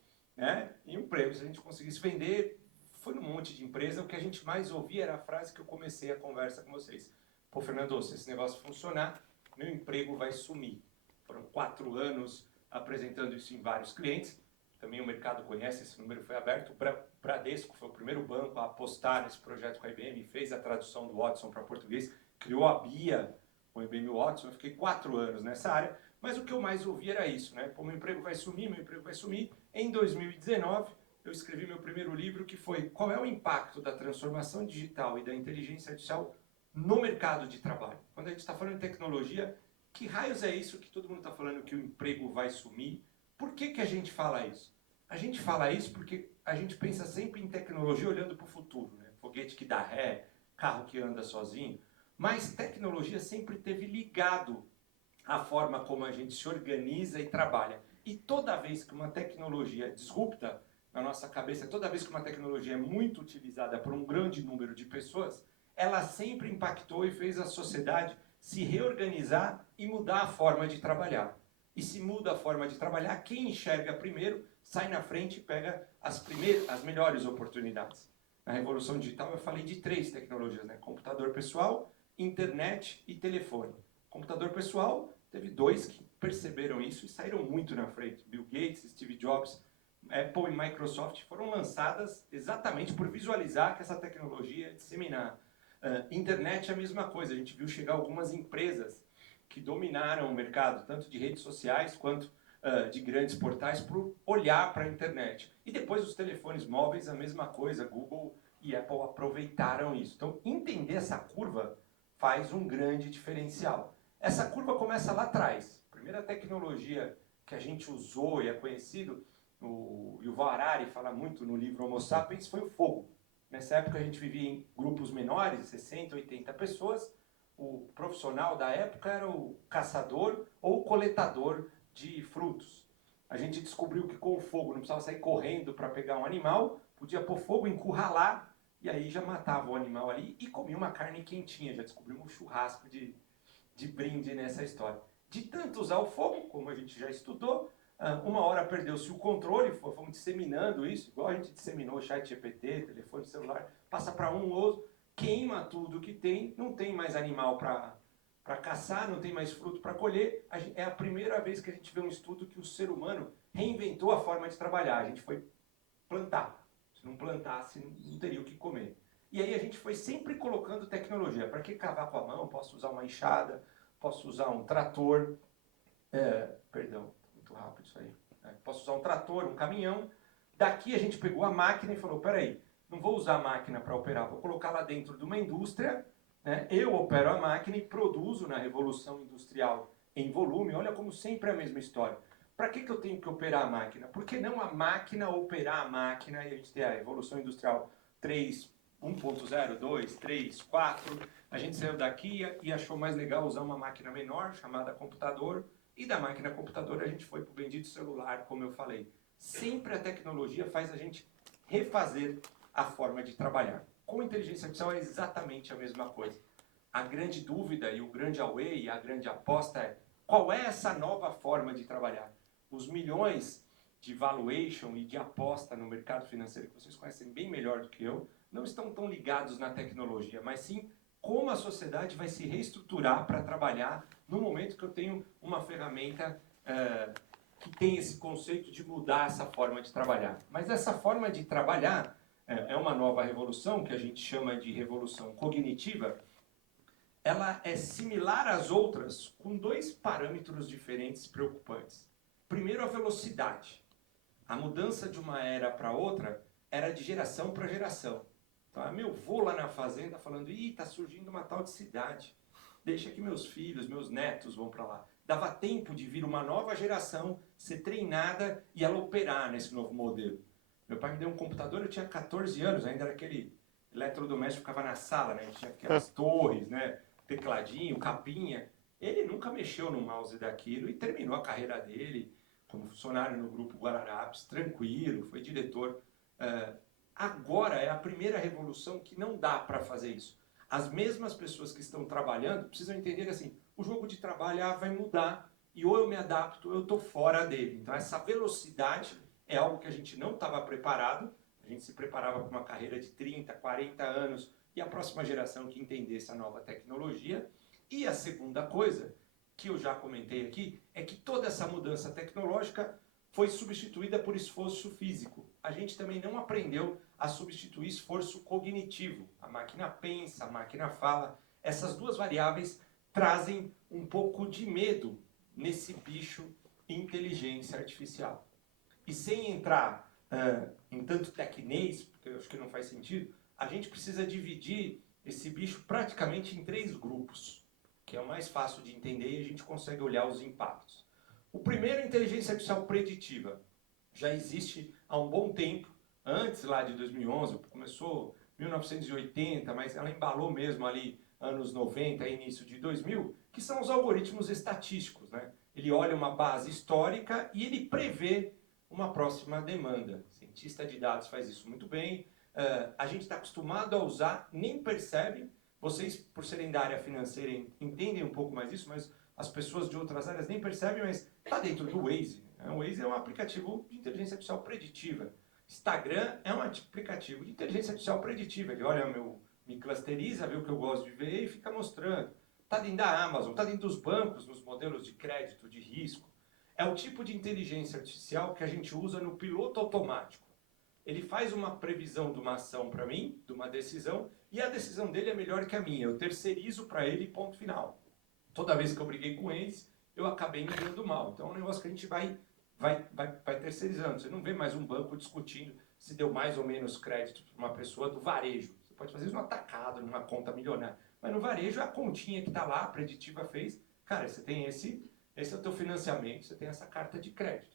e um prêmio, se a gente conseguisse vender, foi num monte de empresa, o que a gente mais ouvia era a frase que eu comecei a conversa com vocês. Pô, Fernando, se esse negócio funcionar, meu emprego vai sumir. Foram 4 anos apresentando isso em vários clientes. também o mercado conhece, esse número foi aberto. O Bradesco foi o primeiro banco a apostar nesse projeto com a IBM, fez a tradução do Watson para português, criou a BIA com o IBM Watson. Eu fiquei 4 anos nessa área, mas o que eu mais ouvi era isso, né? Pô, meu emprego vai sumir, meu emprego vai sumir. Em 2019, eu escrevi meu primeiro livro, que foi Qual é o impacto da transformação digital e da inteligência artificial no mercado de trabalho? Quando a gente está falando de tecnologia, que raios é isso que todo mundo está falando que o emprego vai sumir? Por que que a gente fala isso? A gente fala isso porque a gente pensa sempre em tecnologia olhando para o futuro, né? Foguete que dá ré, carro que anda sozinho, mas tecnologia sempre esteve ligado à forma como a gente se organiza e trabalha. E toda vez que uma tecnologia disrupta na nossa cabeça, toda vez que uma tecnologia é muito utilizada por um grande número de pessoas, ela sempre impactou e fez a sociedade se reorganizar e mudar a forma de trabalhar. E se muda a forma de trabalhar, quem enxerga primeiro sai na frente e pega as melhores oportunidades. Na Revolução Digital eu falei de 3 tecnologias, né? Computador pessoal, internet e telefone. Computador pessoal, teve 2 que perceberam isso e saíram muito na frente. Bill Gates, Steve Jobs, Apple e Microsoft foram lançadas exatamente por visualizar que essa tecnologia ia disseminar. Internet é a mesma coisa, a gente viu chegar algumas empresas que dominaram o mercado, tanto de redes sociais quanto de grandes portais, por olhar para a internet. E depois os telefones móveis, a mesma coisa, Google e Apple aproveitaram isso. Então, entender essa curva faz um grande diferencial. Essa curva começa lá atrás. A primeira tecnologia que a gente usou e é conhecido, o Yuval Harari fala muito no livro Homo Sapiens, foi o fogo. Nessa época a gente vivia em grupos menores, 60, 80 pessoas. O profissional da época era o caçador ou o coletador de frutos. A gente descobriu que com o fogo não precisava sair correndo para pegar um animal, podia pôr fogo, encurralar, e aí já matava o animal ali e comia uma carne quentinha. Já descobrimos um churrasco de brinde nessa história. De tanto usar o fogo, como a gente já estudou, uma hora perdeu-se o controle, fomos disseminando isso, igual a gente disseminou o chat GPT, telefone celular, passa para um outro, queima tudo que tem, não tem mais animal para caçar, não tem mais fruto para colher. É a primeira vez que a gente vê um estudo que o ser humano reinventou a forma de trabalhar. A gente foi plantar. Se não plantasse, não teria o que comer. E aí a gente foi sempre colocando tecnologia. Para que cavar com a mão? Posso usar uma enxada, posso usar um trator. Perdão, muito rápido isso aí. Posso usar um trator, um caminhão. Daqui a gente pegou a máquina e falou, peraí, não vou usar a máquina para operar, vou colocar lá dentro de uma indústria, né? Eu opero a máquina e produzo na Revolução Industrial em volume. Olha como sempre é a mesma história. Para que eu tenho que operar a máquina? Por que não a máquina operar a máquina e a gente ter a Revolução Industrial 3, 1.0, 2, 3, 4. A gente saiu daqui e achou mais legal usar uma máquina menor, chamada computador, e da máquina computador a gente foi para o bendito celular, como eu falei. Sempre a tecnologia faz a gente refazer a forma de trabalhar. Com a inteligência artificial é exatamente a mesma coisa. A grande dúvida e o grande away, a grande aposta é qual é essa nova forma de trabalhar? Os milhões de valuation e de aposta no mercado financeiro, que vocês conhecem bem melhor do que eu, não estão tão ligados na tecnologia, mas sim como a sociedade vai se reestruturar para trabalhar no momento que eu tenho uma ferramenta que tem esse conceito de mudar essa forma de trabalhar. Mas essa forma de trabalhar é uma nova revolução, que a gente chama de revolução cognitiva. Ela é similar às outras com 2 parâmetros diferentes preocupantes. Primeiro, a velocidade. A mudança de uma era para outra era de geração para geração. Então, meu avô lá na fazenda falando, está surgindo uma tal de cidade. Deixa que meus filhos, meus netos vão para lá. Dava tempo de vir uma nova geração, ser treinada e ela operar nesse novo modelo. Meu pai me deu um computador, eu tinha 14 anos, ainda era aquele eletrodoméstico que ficava na sala, né? Tinha aquelas torres, né? Tecladinho, capinha. Ele nunca mexeu no mouse daquilo e terminou a carreira dele como funcionário no Grupo Guararapes, tranquilo, foi diretor. Agora é a primeira revolução que não dá para fazer isso. As mesmas pessoas que estão trabalhando precisam entender assim, o jogo de trabalho vai mudar e ou eu me adapto ou eu estou fora dele. Então essa velocidade é algo que a gente não estava preparado, a gente se preparava para uma carreira de 30, 40 anos e a próxima geração que entendesse a nova tecnologia. E a segunda coisa, que eu já comentei aqui, é que toda essa mudança tecnológica foi substituída por esforço físico. A gente também não aprendeu a substituir esforço cognitivo. A máquina pensa, a máquina fala. Essas duas variáveis trazem um pouco de medo nesse bicho inteligência artificial. E sem entrar em tanto tecnês, porque eu acho que não faz sentido, a gente precisa dividir esse bicho praticamente em 3 grupos, que é o mais fácil de entender e a gente consegue olhar os impactos. O primeiro é a inteligência artificial preditiva. Já existe há um bom tempo, antes lá de 2011, começou em 1980, mas ela embalou mesmo ali anos 90, início de 2000, que são os algoritmos estatísticos, né? Ele olha uma base histórica e ele prevê uma próxima demanda. O cientista de dados faz isso muito bem. A gente está acostumado a usar, nem percebe. Vocês, por serem da área financeira, entendem um pouco mais isso, mas as pessoas de outras áreas nem percebem, mas está dentro do Waze. O Waze é um aplicativo de inteligência artificial preditiva. Instagram é um aplicativo de inteligência artificial preditiva. Ele olha, me clusteriza, vê o que eu gosto de ver e fica mostrando. Está dentro da Amazon, está dentro dos bancos, nos modelos de crédito, de risco. É o tipo de inteligência artificial que a gente usa no piloto automático. Ele faz uma previsão de uma ação para mim, de uma decisão, e a decisão dele é melhor que a minha. Eu terceirizo para ele, ponto final. Toda vez que eu briguei com eles, eu acabei me dando mal. Então é um negócio que a gente vai terceirizando. Você não vê mais um banco discutindo se deu mais ou menos crédito para uma pessoa do varejo. Você pode fazer isso no atacado, numa conta milionária. Mas no varejo, a continha que está lá, a preditiva fez, cara, você tem esse é o teu financiamento, você tem essa carta de crédito.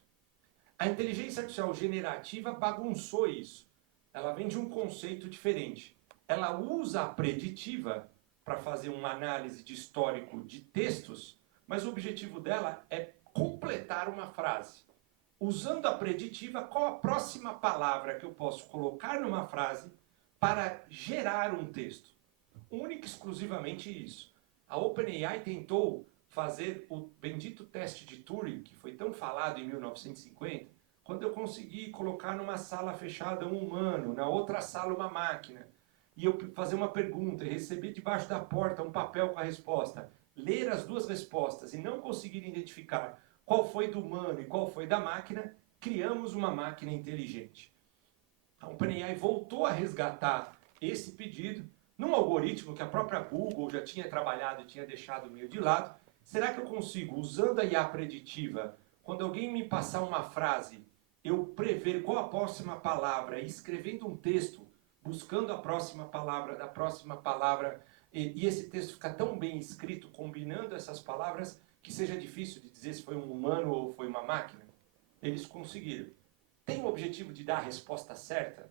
A inteligência artificial generativa bagunçou isso. Ela vem de um conceito diferente. Ela usa a preditiva para fazer uma análise de histórico de textos, mas o objetivo dela é completar uma frase. Usando a preditiva, qual a próxima palavra que eu posso colocar numa frase para gerar um texto? Única e exclusivamente isso. A OpenAI tentou fazer o bendito teste de Turing, que foi tão falado em 1950, quando eu consegui colocar numa sala fechada um humano, na outra sala uma máquina, e eu fazer uma pergunta e receber debaixo da porta um papel com a resposta, ler as duas respostas e não conseguir identificar qual foi do humano e qual foi da máquina, criamos uma máquina inteligente. A OpenAI voltou a resgatar esse pedido num algoritmo que a própria Google já tinha trabalhado e tinha deixado meio de lado. Será que eu consigo, usando a IA preditiva, quando alguém me passar uma frase, eu prever qual a próxima palavra e escrevendo um texto, buscando a próxima palavra da próxima palavra, e esse texto ficar tão bem escrito, combinando essas palavras, que seja difícil de dizer se foi um humano ou foi uma máquina? Eles conseguiram. Tem o objetivo de dar a resposta certa?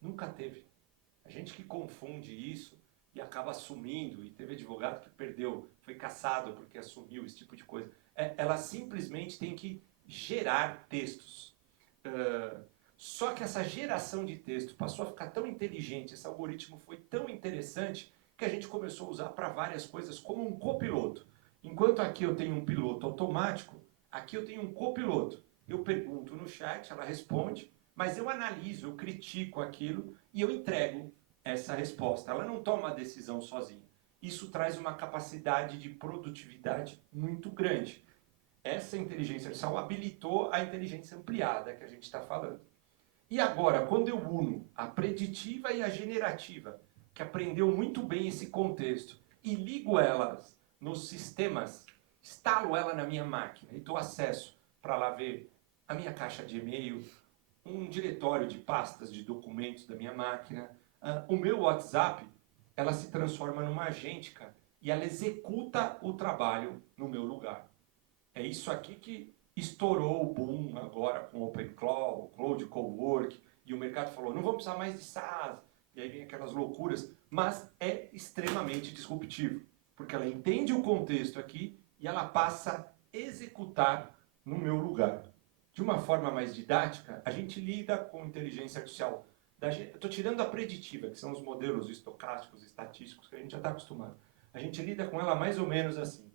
Nunca teve. A gente que confunde isso e acaba assumindo, e teve advogado que perdeu, foi cassado porque assumiu esse tipo de coisa. Ela simplesmente tem que gerar textos. Só que essa geração de texto passou a ficar tão inteligente, esse algoritmo foi tão interessante, que a gente começou a usar para várias coisas, como um copiloto. Enquanto aqui eu tenho um piloto automático, aqui eu tenho um copiloto. Eu pergunto no chat, ela responde, mas eu analiso, eu critico aquilo e eu entrego essa resposta. Ela não toma a decisão sozinha. Isso traz uma capacidade de produtividade muito grande. Essa inteligência artificial habilitou a inteligência ampliada que a gente está falando. E agora, quando eu uno a preditiva e a generativa, que aprendeu muito bem esse contexto, e ligo elas nos sistemas, instalo ela na minha máquina e dou acesso para lá ver a minha caixa de e-mail, um diretório de pastas de documentos da minha máquina, o meu WhatsApp, ela se transforma numa agêntica e ela executa o trabalho no meu lugar. É isso aqui que estourou o boom agora com o OpenCloud, o Cloud Cowork, e o mercado falou, não vamos precisar mais de SaaS, e aí vem aquelas loucuras, mas é extremamente disruptivo, porque ela entende o contexto aqui e ela passa a executar no meu lugar. De uma forma mais didática, a gente lida com inteligência artificial. Eu estou tirando a preditiva, que são os modelos estocásticos, estatísticos, que a gente já está acostumado. A gente lida com ela mais ou menos assim.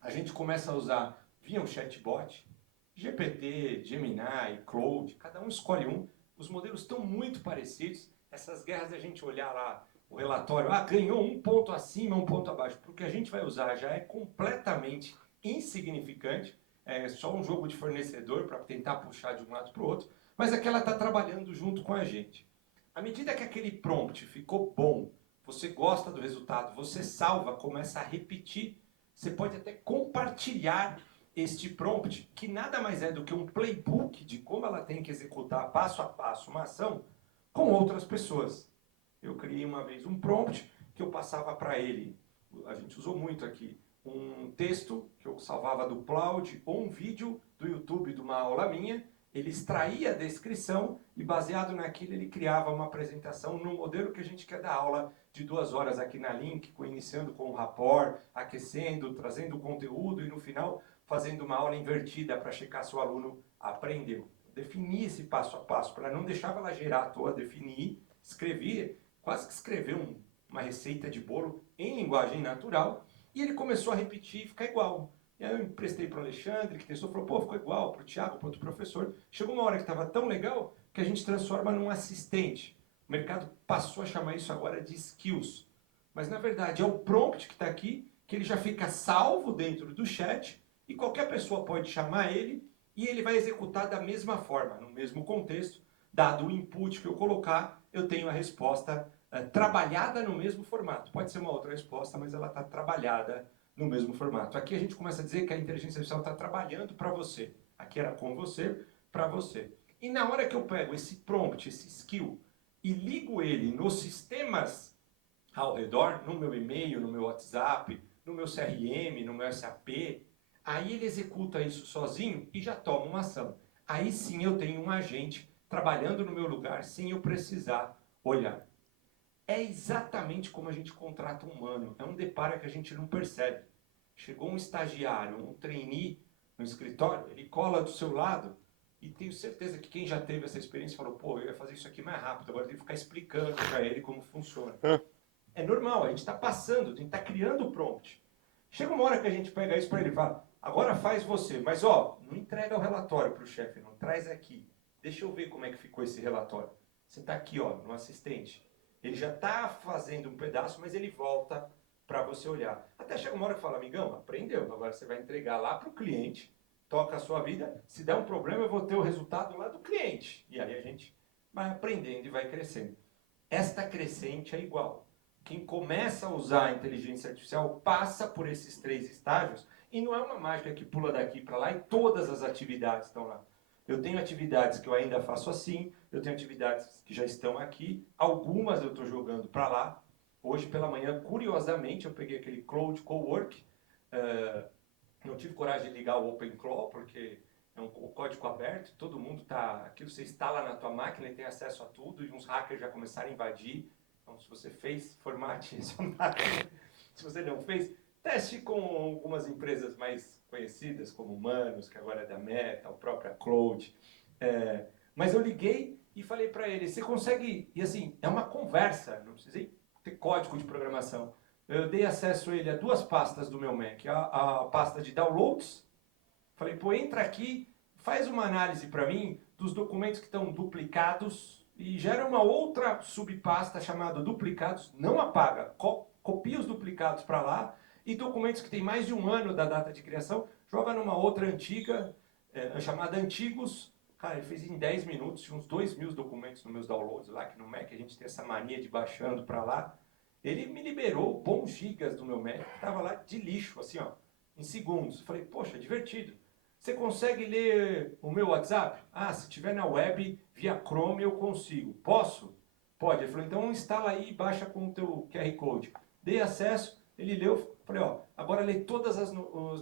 A gente começa a usar via um chatbot, GPT, Gemini, Claude, cada um escolhe um. Os modelos estão muito parecidos. Essas guerras a gente olhar lá o relatório, ganhou um ponto acima, um ponto abaixo. Porque a gente vai usar já é completamente insignificante. é só um jogo de fornecedor para tentar puxar de um lado para o outro, mas é que ela está trabalhando junto com a gente. À medida que aquele prompt ficou bom, você gosta do resultado, você salva, começa a repetir, você pode até compartilhar este prompt, que nada mais é do que um playbook de como ela tem que executar passo a passo uma ação com outras pessoas. Eu criei uma vez um prompt que eu passava para ele, a gente usou muito aqui, um texto que eu salvava do Cloud ou um vídeo do YouTube de uma aula minha, ele extraía a descrição e baseado naquilo ele criava uma apresentação no modelo que a gente quer dar aula de 2 horas aqui na Link, iniciando com o rapport, aquecendo, trazendo o conteúdo e no final fazendo uma aula invertida para checar se o aluno aprendeu. Defini esse passo a passo para não deixar ela gerar à toa, definir, escrevi, quase que escrever uma receita de bolo em linguagem natural e ele começou a repetir e ficar igual. E aí eu emprestei para o Alexandre, que testou, falou, pô, ficou igual, para o Thiago, para outro professor. Chegou uma hora que estava tão legal que a gente transforma num assistente. O mercado passou a chamar isso agora de skills. Mas na verdade é o prompt que está aqui, que ele já fica salvo dentro do chat e qualquer pessoa pode chamar ele e ele vai executar da mesma forma, no mesmo contexto. Dado o input que eu colocar, eu tenho a resposta trabalhada no mesmo formato. Pode ser uma outra resposta, mas ela está trabalhada no mesmo formato. Aqui a gente começa a dizer que a inteligência artificial está trabalhando para você. Aqui era com você, para você. E na hora que eu pego esse prompt, esse skill, e ligo ele nos sistemas ao redor, no meu e-mail, no meu WhatsApp, no meu CRM, no meu SAP, aí ele executa isso sozinho e já toma uma ação. Aí sim eu tenho um agente trabalhando no meu lugar sem eu precisar olhar. É exatamente como a gente contrata um humano. É um deparo que a gente não percebe. Chegou um estagiário, um trainee no escritório, ele cola do seu lado e tenho certeza que quem já teve essa experiência falou, pô, eu ia fazer isso aqui mais rápido, agora eu tenho que ficar explicando para ele como funciona. É normal, a gente está passando, a gente está criando o prompt. Chega uma hora que a gente pega isso para ele e fala, agora faz você, mas ó, não entrega o relatório para o chefe, não traz aqui. Deixa eu ver como é que ficou esse relatório. Você está aqui, ó, no assistente. Ele já está fazendo um pedaço, mas ele volta para você olhar. Até chega uma hora que fala, amigão, aprendeu, agora você vai entregar lá para o cliente, toca a sua vida, se der um problema eu vou ter o resultado lá do cliente. E aí a gente vai aprendendo e vai crescendo. Esta crescente é igual. Quem começa a usar a inteligência artificial passa por esses 3 estágios e não é uma mágica que pula daqui para lá e todas as atividades estão lá. Eu tenho atividades que eu ainda faço assim, eu tenho atividades que já estão aqui, algumas eu estou jogando para lá. Hoje pela manhã, curiosamente, eu peguei aquele Cloud Cowork, não tive coragem de ligar o OpenClaw, porque é um código aberto, todo mundo está... Aquilo você instala na tua máquina e tem acesso a tudo, e uns hackers já começaram a invadir. Então, se você fez, formate sua máquina. Se você não fez, teste com algumas empresas mais conhecidas, como Humanos, que agora é da Meta, a própria Cloud. Mas eu liguei e falei para ele, você consegue... E assim, é uma conversa, não precisei ter código de programação. Eu dei acesso a ele a 2 pastas do meu Mac. A pasta de downloads. Falei, pô, entra aqui, faz uma análise para mim dos documentos que estão duplicados e gera uma outra subpasta chamada duplicados, não apaga, copia os duplicados para lá e documentos que tem mais de 1 ano da data de criação, joga numa outra antiga, chamada antigos. Cara, ele fez em 10 minutos, tinha uns 2.000 documentos nos meus downloads lá, que no Mac a gente tem essa mania de baixando para lá. Ele me liberou bons gigas do meu Mac, que estava lá de lixo, assim, ó, em segundos. Falei, poxa, divertido. Você consegue ler o meu WhatsApp? Ah, se tiver na web, via Chrome eu consigo. Posso? Pode. Ele falou, então instala aí e baixa com o teu QR Code. Dei acesso, ele leu, falei, ó, agora lê todas as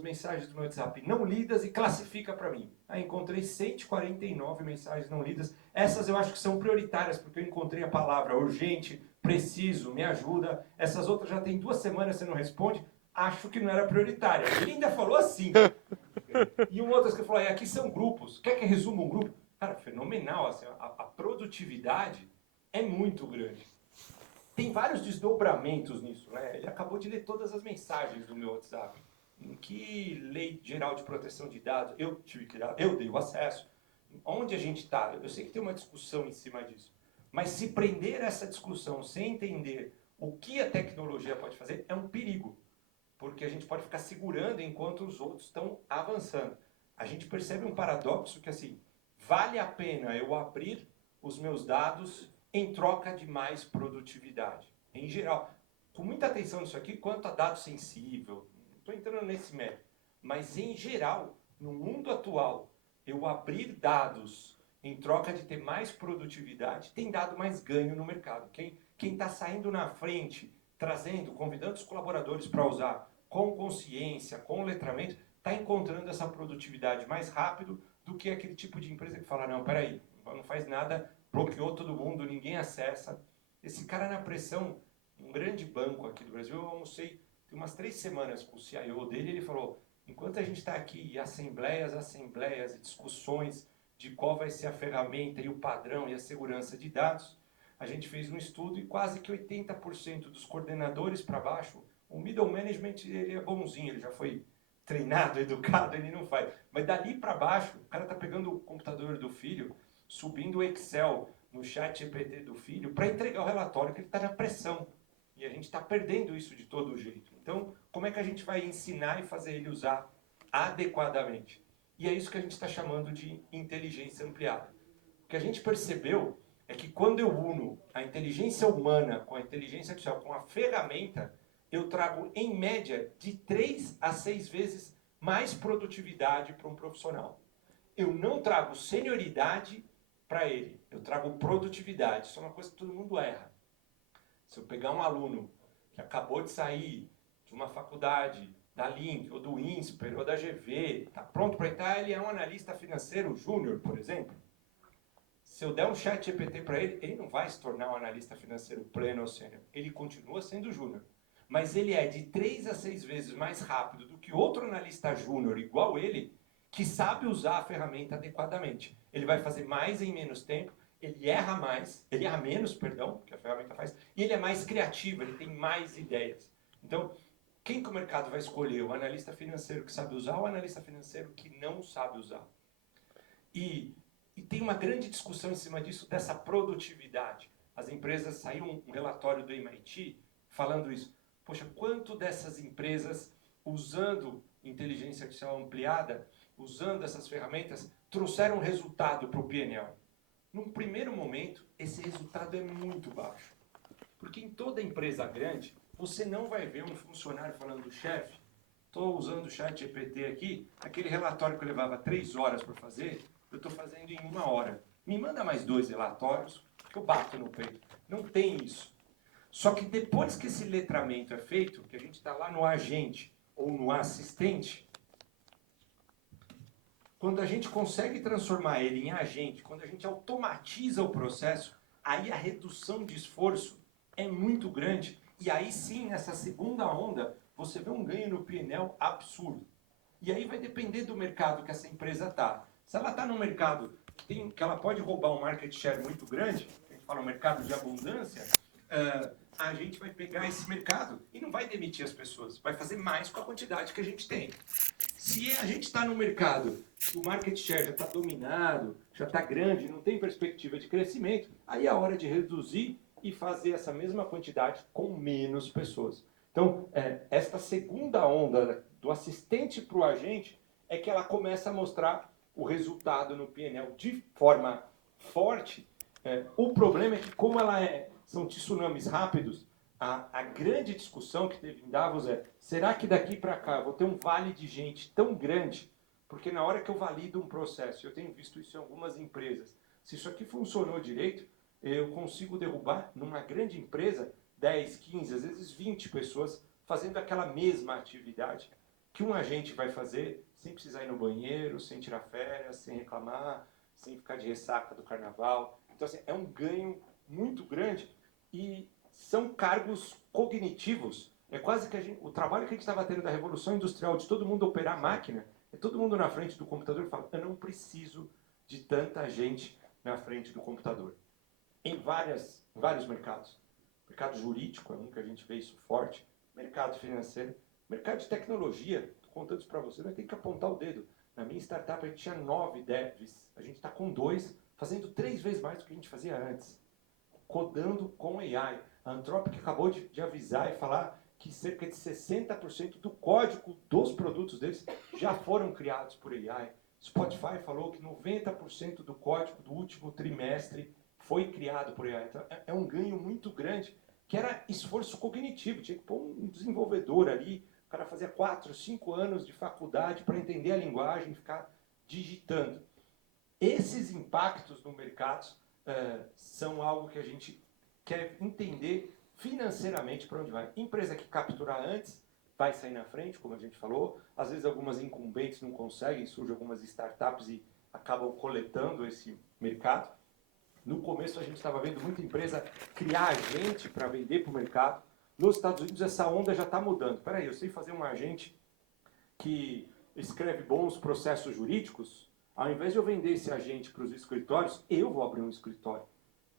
mensagens do meu WhatsApp não lidas e classifica para mim. Aí encontrei 149 mensagens não lidas. Essas eu acho que são prioritárias, porque eu encontrei a palavra urgente, preciso, me ajuda. Essas outras já tem 2 semanas você não responde. Acho que não era prioritária. Ele ainda falou assim. E um outro que falou, aqui são grupos. Quer que resuma um grupo? Cara, fenomenal. Assim, a produtividade é muito grande. Tem vários desdobramentos nisso, né? Ele acabou de ler todas as mensagens do meu WhatsApp. Em que lei geral de proteção de dados eu tive que dar, eu dei o acesso. Onde a gente está? Eu sei que tem uma discussão em cima disso. Mas se prender essa discussão sem entender o que a tecnologia pode fazer, é um perigo. Porque a gente pode ficar segurando enquanto os outros estão avançando. a gente percebe um paradoxo que, assim, vale a pena eu abrir os meus dados em troca de mais produtividade. Em geral, com muita atenção nisso aqui, quanto a dado sensível, não estou entrando nesse mérito, mas em geral, no mundo atual, eu abrir dados em troca de ter mais produtividade tem dado mais ganho no mercado. Quem está saindo na frente, trazendo, convidando os colaboradores para usar com consciência, com letramento, está encontrando essa produtividade mais rápido do que aquele tipo de empresa que fala, não, peraí, não faz nada, bloqueou todo mundo, ninguém acessa. Esse cara na pressão, um grande banco aqui do Brasil, eu almocei tem umas 3 semanas com o CIO dele, ele falou, enquanto a gente está aqui, assembleias e discussões de qual vai ser a ferramenta e o padrão e a segurança de dados, a gente fez um estudo e quase que 80% dos coordenadores para baixo, o middle management ele é bonzinho, ele já foi treinado, educado, ele não faz. Mas dali para baixo, o cara está pegando o computador do filho, subindo o Excel no chat GPT do filho para entregar o relatório que ele está na pressão. E a gente está perdendo isso de todo jeito. Então, como é que a gente vai ensinar e fazer ele usar adequadamente? E é isso que a gente está chamando de inteligência ampliada. O que a gente percebeu é que quando eu uno a inteligência humana com a inteligência artificial, com a ferramenta, eu trago, em média, de 3 a 6 vezes mais produtividade para um profissional. Eu não trago senioridade para ele, eu trago produtividade. Isso é uma coisa que todo mundo erra. Se eu pegar um aluno que acabou de sair de uma faculdade, da Link, ou do INSPER, ou da GV, está pronto para entrar, ele é um analista financeiro júnior, por exemplo. Se eu der um chat GPT para ele, ele não vai se tornar um analista financeiro pleno ou sênior. Ele continua sendo júnior. Mas ele é de 3 a 6 vezes mais rápido do que outro analista júnior igual ele, que sabe usar a ferramenta adequadamente. Ele vai fazer mais em menos tempo, ele erra menos, perdão, que a ferramenta faz, e ele é mais criativo, ele tem mais ideias. Então, quem que o mercado vai escolher? O analista financeiro que sabe usar ou o analista financeiro que não sabe usar? E tem uma grande discussão em cima disso, dessa produtividade. As empresas, saiu um relatório do MIT falando isso. Poxa, quanto dessas empresas, usando inteligência artificial ampliada, usando essas ferramentas, trouxeram resultado para o PNL? Num primeiro momento, esse resultado é muito baixo. Porque em toda empresa grande, você não vai ver um funcionário falando, chefe, estou usando o chat GPT aqui, aquele relatório que eu levava 3 horas para fazer, eu estou fazendo em 1 hora. Me manda mais 2 relatórios que eu bato no peito. Não tem isso. Só que depois que esse letramento é feito, que a gente está lá no agente ou no assistente, quando a gente consegue transformar ele em agente, quando a gente automatiza o processo, aí a redução de esforço é muito grande. E aí sim, nessa segunda onda, você vê um ganho no P&L absurdo. E aí vai depender do mercado que essa empresa está. Se ela está num mercado que ela pode roubar um market share muito grande, a gente fala um mercado de abundância, a gente vai pegar esse mercado e não vai demitir as pessoas, vai fazer mais com a quantidade que a gente tem. Se a gente está no mercado, o market share já está dominado, já está grande, não tem perspectiva de crescimento, aí é a hora de reduzir e fazer essa mesma quantidade com menos pessoas. Então, esta segunda onda do assistente para o agente é que ela começa a mostrar o resultado no PNL de forma forte. O problema é que, como são tsunamis rápidos, a grande discussão que teve em Davos é, será que daqui para cá eu vou ter um vale de gente tão grande? Porque na hora que eu valido um processo, eu tenho visto isso em algumas empresas, se isso aqui funcionou direito, eu consigo derrubar numa grande empresa 10, 15, às vezes 20 pessoas fazendo aquela mesma atividade que um agente vai fazer sem precisar ir no banheiro, sem tirar férias, sem reclamar, sem ficar de ressaca do carnaval. Então, assim, é um ganho muito grande e são cargos cognitivos. É quase que o trabalho que a gente estava tendo da Revolução Industrial, de todo mundo operar máquina, é todo mundo na frente do computador e fala, eu não preciso de tanta gente na frente do computador. Em vários mercados. Mercado jurídico é um que a gente vê isso forte. Mercado financeiro. Mercado de tecnologia. Estou contando isso para você, mas tem que apontar o dedo. Na minha startup a gente tinha 9 devs. A gente está com 2, fazendo 3 vezes mais do que a gente fazia antes. Codando com AI. A Anthropic acabou de avisar e falar que cerca de 60% do código dos produtos deles já foram criados por AI. Spotify falou que 90% do código do último trimestre foi criado por AI. Então, é um ganho muito grande, que era esforço cognitivo. Tinha que pôr um desenvolvedor ali, o cara fazia 4, 5 anos de faculdade para entender a linguagem, ficar digitando. Esses impactos no mercado são algo que a gente quer entender financeiramente para onde vai. Empresa que capturar antes vai sair na frente, como a gente falou. Às vezes algumas incumbentes não conseguem, surgem algumas startups e acabam coletando esse mercado. No começo a gente estava vendo muita empresa criar agente para vender para o mercado. Nos Estados Unidos essa onda já está mudando. Espera aí, eu sei fazer um agente que escreve bons processos jurídicos. Ao invés de eu vender esse agente para os escritórios, eu vou abrir um escritório.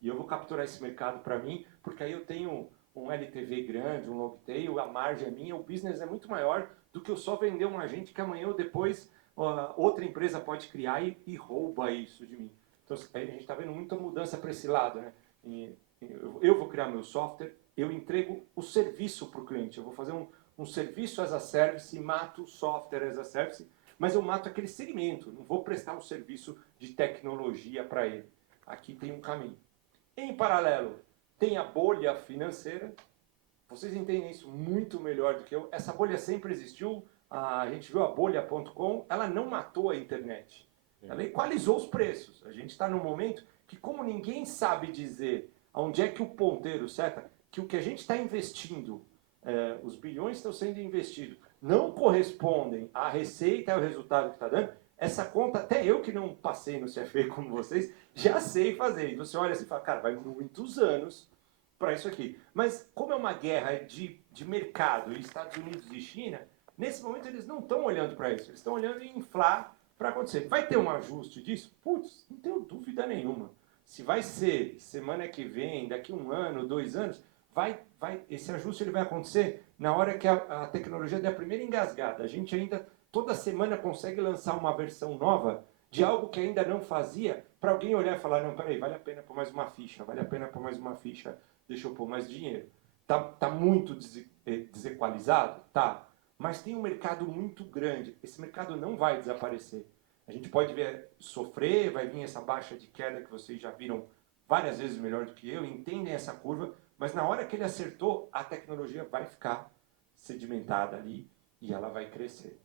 E eu vou capturar esse mercado para mim, porque aí eu tenho um LTV grande, um long tail, a margem é minha, o business é muito maior do que eu só vender um agente que amanhã ou depois outra empresa pode criar e rouba isso de mim. Então a gente está vendo muita mudança para esse lado, né? Eu vou criar meu software, eu entrego o serviço para o cliente, eu vou fazer um serviço as a service e mato o software as a service, mas eu mato aquele segmento, não vou prestar um serviço de tecnologia para ele. Aqui tem um caminho. Em paralelo, tem a bolha financeira. Vocês entendem isso muito melhor do que eu. Essa bolha sempre existiu. A gente viu a bolha.com, ela não matou a internet. Ela equalizou os preços. A gente está num momento que, como ninguém sabe dizer onde é que o ponteiro seta, que o que a gente está investindo, os bilhões estão sendo investidos, não correspondem à receita e ao resultado que está dando, essa conta, até eu que não passei no CFA como vocês, já sei fazer. E você olha assim e fala, cara, vai muitos anos para isso aqui. Mas como é uma guerra de mercado, Estados Unidos e China, nesse momento eles não estão olhando para isso. Eles estão olhando em inflar para acontecer. Vai ter um ajuste disso? Putz, não tenho dúvida nenhuma. Se vai ser semana que vem, daqui 1 ano, 2 anos, esse ajuste ele vai acontecer na hora que a tecnologia der a primeira engasgada. A gente ainda toda semana consegue lançar uma versão nova de algo que ainda não fazia, para alguém olhar e falar, não, peraí, vale a pena pôr mais uma ficha, vale a pena pôr mais uma ficha, deixa eu pôr mais dinheiro. Tá muito desequalizado? Tá. Mas tem um mercado muito grande. Esse mercado não vai desaparecer. A gente pode ver sofrer, vai vir essa baixa de queda que vocês já viram várias vezes melhor do que eu, entendem essa curva, mas na hora que ele acertou, a tecnologia vai ficar sedimentada ali e ela vai crescer.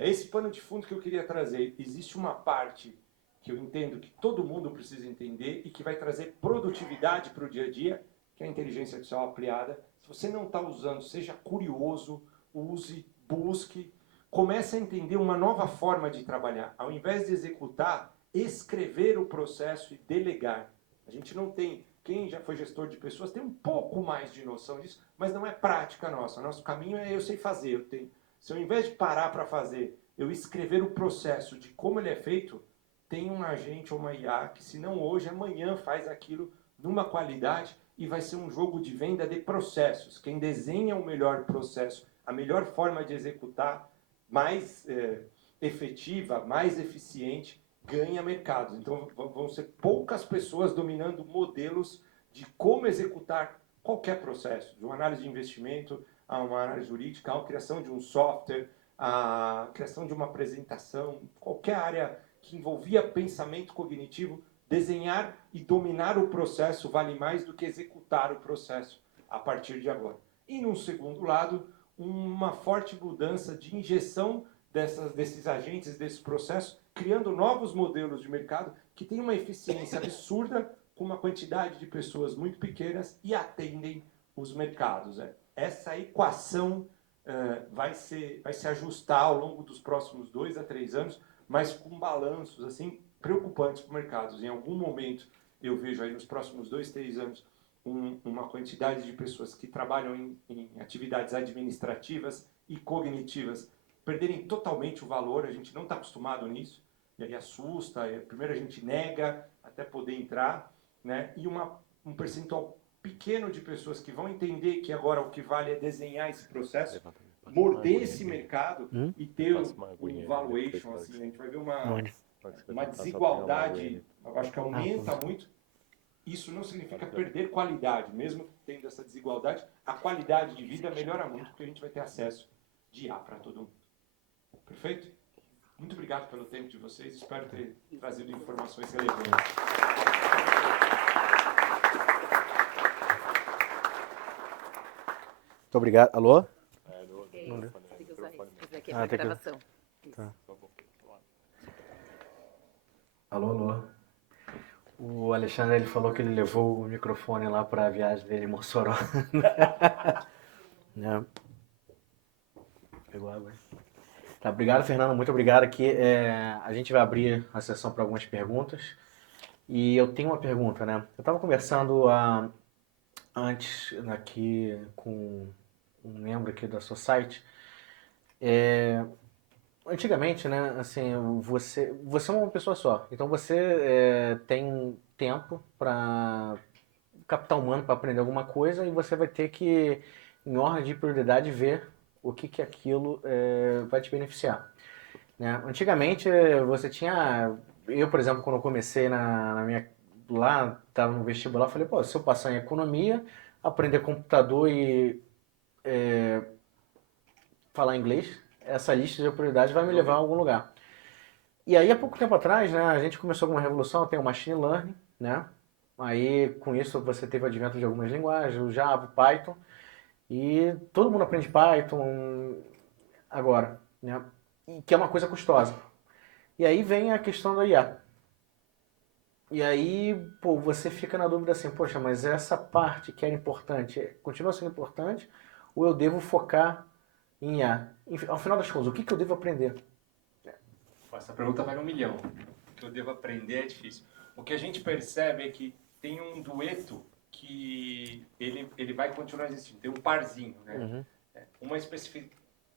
Esse pano de fundo que eu queria trazer, existe uma parte que eu entendo que todo mundo precisa entender e que vai trazer produtividade para o dia a dia, que é a inteligência artificial aplicada. Se você não está usando, seja curioso, use, busque, comece a entender uma nova forma de trabalhar. Ao invés de executar, escrever o processo e delegar. A gente não tem, quem já foi gestor de pessoas tem um pouco mais de noção disso, mas não é prática nossa. Nosso caminho é eu sei fazer, eu tenho. Se ao invés de parar para fazer, eu escrever o processo de como ele é feito, tem um agente ou uma IA que, se não hoje, amanhã faz aquilo numa qualidade e vai ser um jogo de venda de processos. Quem desenha o melhor processo, a melhor forma de executar, mais efetiva, mais eficiente, ganha mercados. Então vão ser poucas pessoas dominando modelos de como executar qualquer processo, de uma análise de investimento, a uma análise jurídica, a criação de um software, a criação de uma apresentação, qualquer área que envolvia pensamento cognitivo, desenhar e dominar o processo vale mais do que executar o processo a partir de agora. E, num segundo lado, uma forte mudança de injeção desses agentes, desse processo, criando novos modelos de mercado que têm uma eficiência absurda, com uma quantidade de pessoas muito pequenas e atendem os mercados. Essa equação vai se ajustar ao longo dos próximos 2 a 3 anos, mas com balanços assim preocupantes para o mercado. Em algum momento, eu vejo aí nos próximos 2, 3 anos uma quantidade de pessoas que trabalham em atividades administrativas e cognitivas perderem totalmente o valor. A gente não está acostumado nisso, e aí assusta. Primeiro a gente nega até poder entrar, né? E um percentual pequeno de pessoas que vão entender que agora o que vale é desenhar esse processo, morder esse mercado e ter um valuation, assim, a gente vai ver uma desigualdade, eu acho que aumenta muito. Isso não significa perder qualidade, mesmo tendo essa desigualdade, a qualidade de vida melhora muito, porque a gente vai ter acesso de IA para todo mundo. Perfeito? Muito obrigado pelo tempo de vocês. Espero ter trazido informações relevantes. Muito obrigado. Alô? Tem que usar isso. Esse daqui é Ah, pra tem que- gravação. Alô, alô. O Alexandre, ele falou que ele levou o microfone lá para a viagem dele em Mossoró. Né? Pegou água aí. Tá, obrigado, Fernando. Muito obrigado aqui. A gente vai abrir a sessão para algumas perguntas. E eu tenho uma pergunta, né? Eu estava conversando antes aqui com um membro aqui da Society. Antigamente, né, assim, você é uma pessoa só, então você tem tempo para capital humano para aprender alguma coisa e você vai ter que, em ordem de prioridade, ver o que aquilo vai te beneficiar, né? Antigamente você tinha, eu por exemplo, quando eu comecei na minha, lá, estava no vestibular, eu falei, pô, se eu passar em economia, aprender computador e falar inglês, essa lista de prioridades vai me levar a algum lugar. E aí, há pouco tempo atrás, né, a gente começou com uma revolução, tem o Machine Learning, né? Aí, com isso, você teve o advento de algumas linguagens, o Java, o Python, e todo mundo aprende Python agora, né? E que é uma coisa custosa. E aí vem a questão da IA. E aí, pô, você fica na dúvida assim, poxa, mas essa parte que era importante, continua sendo importante, ou eu devo focar em IA? Enfim, ao final das contas, o que eu devo aprender? Essa pergunta vai no milhão. O que eu devo aprender é difícil. O que a gente percebe é que tem um dueto que ele vai continuar existindo. Tem um parzinho, né? Uhum. Uma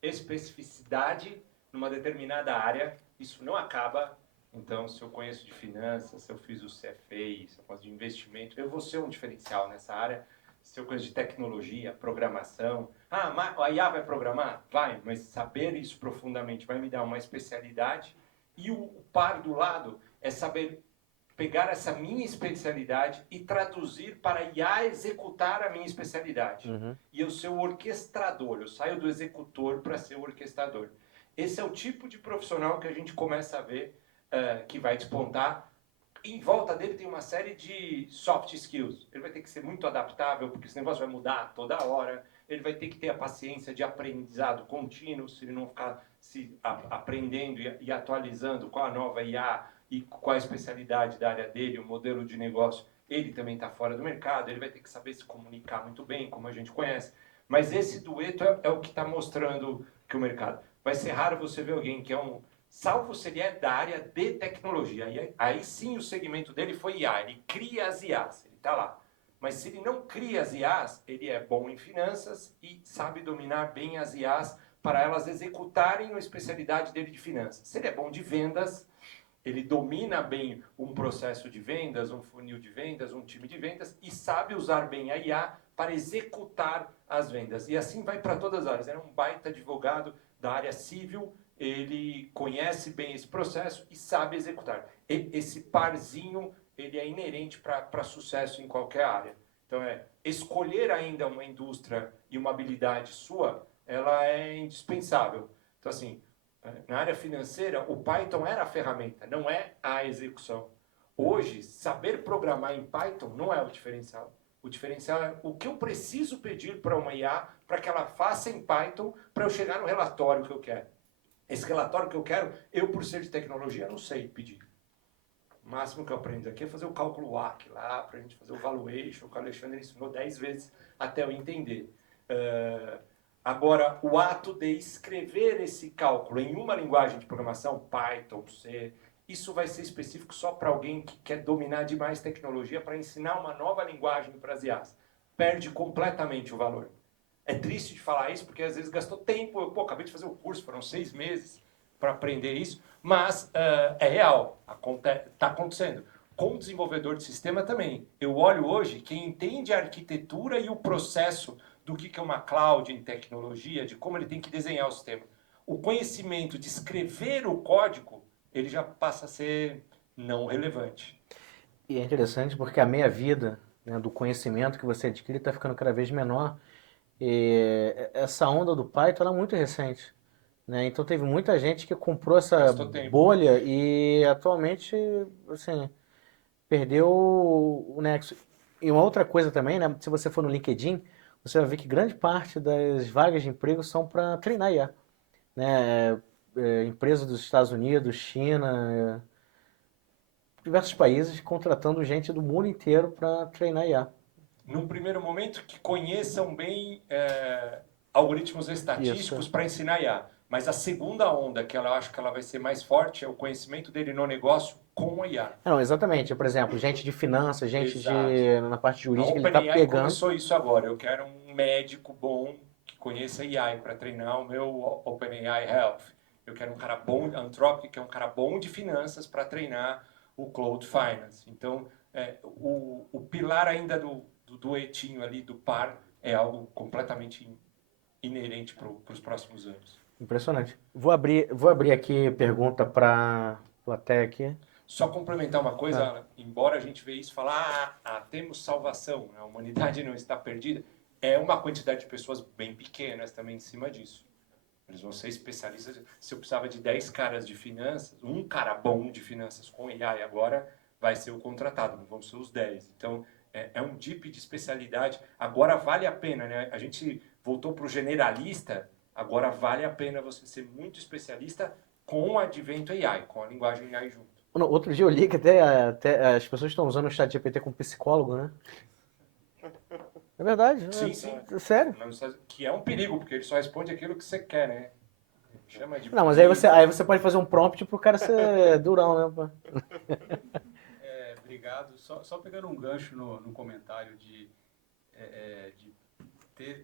especificidade numa determinada área, isso não acaba. Então, se eu conheço de finanças, se eu fiz o CFA, se eu faço de investimento, eu vou ser um diferencial nessa área. Se eu conheço de tecnologia, programação. A IA vai programar? Vai, mas saber isso profundamente vai me dar uma especialidade. E o par do lado é saber pegar essa minha especialidade e traduzir para a IA executar a minha especialidade. Uhum. E eu ser o orquestrador, eu saio do executor para ser o orquestrador. Esse é o tipo de profissional que a gente começa a ver que vai despontar. Em volta dele tem uma série de soft skills. Ele vai ter que ser muito adaptável, porque esse negócio vai mudar toda hora. Ele vai ter que ter a paciência de aprendizado contínuo, se ele não ficar aprendendo e atualizando com a nova IA e com a especialidade da área dele, o modelo de negócio. Ele também está fora do mercado, ele vai ter que saber se comunicar muito bem, como a gente conhece. Mas esse dueto é o que está mostrando que o mercado. Vai ser raro você ver alguém que é salvo se ele é da área de tecnologia. Aí sim o segmento dele foi IA, ele cria as IAs, ele está lá. Mas se ele não cria as IAs, ele é bom em finanças e sabe dominar bem as IAs para elas executarem a especialidade dele de finanças. Se ele é bom de vendas, ele domina bem um processo de vendas, um funil de vendas, um time de vendas e sabe usar bem a IA para executar as vendas. E assim vai para todas as áreas. Era um baita advogado da área civil, ele conhece bem esse processo e sabe executar. Esse parzinho, ele é inerente para sucesso em qualquer área. Então, escolher ainda uma indústria e uma habilidade sua, ela é indispensável. Então, assim, na área financeira, o Python era a ferramenta, não é a execução. Hoje, saber programar em Python não é o diferencial. O diferencial é o que eu preciso pedir para uma IA para que ela faça em Python para eu chegar no relatório que eu quero. Esse relatório que eu quero, eu, por ser de tecnologia, não sei pedir. O máximo que eu aprendo aqui é fazer o cálculo WACC lá, para a gente fazer o valuation, que o Alexandre ensinou 10 vezes até eu entender. Agora, o ato de escrever esse cálculo em uma linguagem de programação, Python, C, isso vai ser específico só para alguém que quer dominar demais tecnologia para ensinar uma nova linguagem para as IAs. Perde completamente o valor. É triste de falar isso, porque às vezes gastou tempo. Eu acabei de fazer o curso, foram 6 meses para aprender isso, mas é real, está acontecendo. Com o desenvolvedor de sistema também. Eu olho hoje, quem entende a arquitetura e o processo do que é uma cloud em tecnologia, de como ele tem que desenhar o sistema. O conhecimento de escrever o código, ele já passa a ser não relevante. E é interessante porque a meia-vida, né, do conhecimento que você adquire está ficando cada vez menor. E essa onda do Python ela é muito recente. né? Então teve muita gente que comprou essa Gastou tempo. bolha e atualmente, assim, perdeu o nexo. E uma outra coisa também, né? Se você for no LinkedIn, você vai ver que grande parte das vagas de emprego são para treinar IA, né? Empresas dos Estados Unidos, China, diversos países contratando gente do mundo inteiro para treinar IA. Num primeiro momento, que conheçam bem algoritmos estatísticos Isso. para ensinar IA. Mas a segunda onda, que eu acho que ela vai ser mais forte, é o conhecimento dele no negócio com a IA. Não, exatamente. Por exemplo, gente de finanças, gente de na parte A jurídica, ele está OpenAI pegando. começou isso agora. Eu quero um médico bom que conheça AI para treinar o meu OpenAI Health. Eu quero um cara bom, Anthropic, que é um cara bom de finanças para treinar o Cloud Finance. Então, o pilar ainda do duetinho ali, do par, é algo completamente inerente para os próximos anos. Impressionante. Vou abrir aqui pergunta para plateia aqui. Só complementar uma coisa, Tá. Alan, embora a gente veja isso e falar, temos salvação, a humanidade não está perdida, é uma quantidade de pessoas bem pequenas também em cima disso. Eles vão ser especialistas. Se eu precisava de 10 caras de finanças, um cara bom de finanças com AI agora vai ser o contratado, não vão ser os 10. Então, é um tipo de especialidade. Agora vale a pena, né? A gente voltou para o generalista, agora vale a pena você ser muito especialista com o advento AI, com a linguagem AI junto. Outro dia eu li que até as pessoas estão usando o chat GPT como psicólogo, né? É verdade. Sim, sim. Sério? Que é um perigo, porque ele só responde aquilo que você quer, né? Chama de Não, mas aí você pode fazer um prompt pro cara ser durão, né? Pô? Obrigado. Só pegando um gancho no comentário de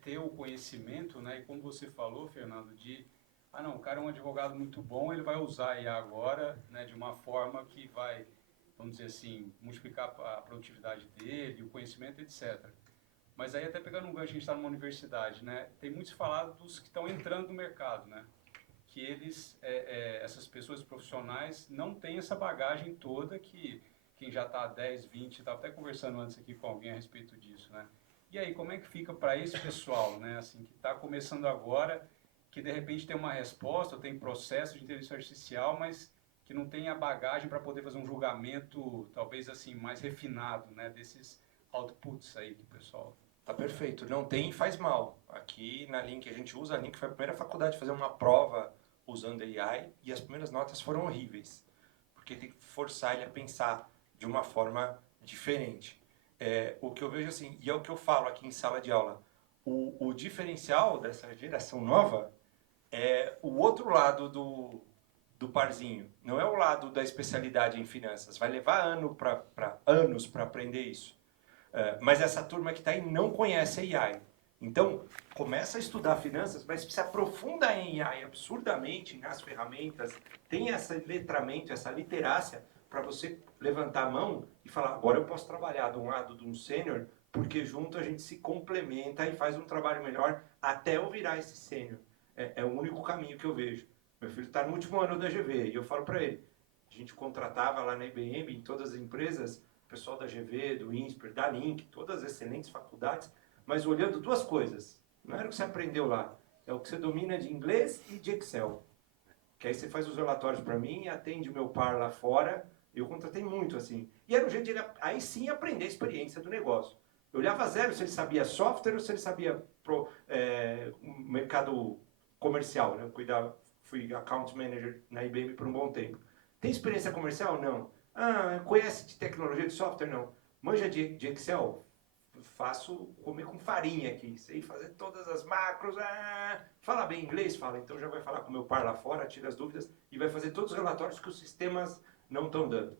ter o conhecimento, né? E como você falou, Fernando, não, o cara é um advogado muito bom, ele vai usar a IA agora, né? De uma forma que vai, vamos dizer assim, multiplicar a produtividade dele, o conhecimento, etc. Mas aí até pegando um gancho, a gente está numa universidade, né? Tem muitos falados dos que estão entrando no mercado, né? Que eles, essas pessoas profissionais, não têm essa bagagem toda que quem já está há 10, 20, estava até conversando antes aqui com alguém a respeito disso, né? E aí, como é que fica para esse pessoal, né? Assim, que está começando agora, que de repente tem uma resposta, tem processo de inteligência artificial, mas que não tem a bagagem para poder fazer um julgamento, talvez assim, mais refinado, né? Desses outputs aí que o pessoal... Tá perfeito. Não tem e faz mal. Aqui na Link a gente usa a Link, foi a primeira faculdade a fazer uma prova usando AI e as primeiras notas foram horríveis, porque tem que forçar ele a pensar de uma forma diferente. O que eu vejo assim, e é o que eu falo aqui em sala de aula, o diferencial dessa geração nova é o outro lado do parzinho. Não é o lado da especialidade em finanças. Vai levar anos para aprender isso. Mas essa turma que está aí não conhece AI. Então, começa a estudar finanças, mas se aprofunda em AI absurdamente nas ferramentas, tem esse letramento, essa literácia, para você levantar a mão e falar, agora eu posso trabalhar de um lado de um sênior, porque junto a gente se complementa e faz um trabalho melhor até eu virar esse sênior. É o único caminho que eu vejo. Meu filho está no último ano da GV e eu falo para ele, a gente contratava lá na IBM, em todas as empresas, o pessoal da GV, do INSPER, da Link, todas as excelentes faculdades, mas olhando duas coisas. Não era o que você aprendeu lá, é o que você domina de inglês e de Excel. Que aí você faz os relatórios para mim, atende o meu par lá fora. Eu contratei muito assim. E era um jeito de ele, aí sim, aprender a experiência do negócio. Eu olhava zero se ele sabia software ou se ele sabia mercado comercial. Né? Fui account manager na IBM por um bom tempo. Tem experiência comercial? Não. Conhece de tecnologia de software? Não. Manja de Excel? Faço comer com farinha aqui, sei fazer todas as macros, fala bem inglês, fala, então já vai falar com o meu par lá fora, tira as dúvidas e vai fazer todos os relatórios que os sistemas não estão dando.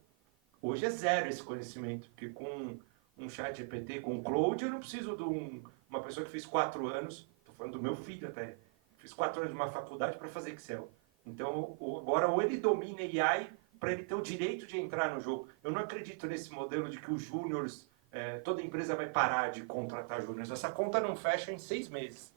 Hoje é zero esse conhecimento, porque com um chat GPT, com um Cloud, eu não preciso de uma pessoa que fez 4 anos, estou falando do meu filho até, fiz 4 anos de uma faculdade para fazer Excel. Então, agora ou ele domina AI para ele ter o direito de entrar no jogo. Eu não acredito nesse modelo de que os júniores toda empresa vai parar de contratar júniores. Essa conta não fecha em 6 meses.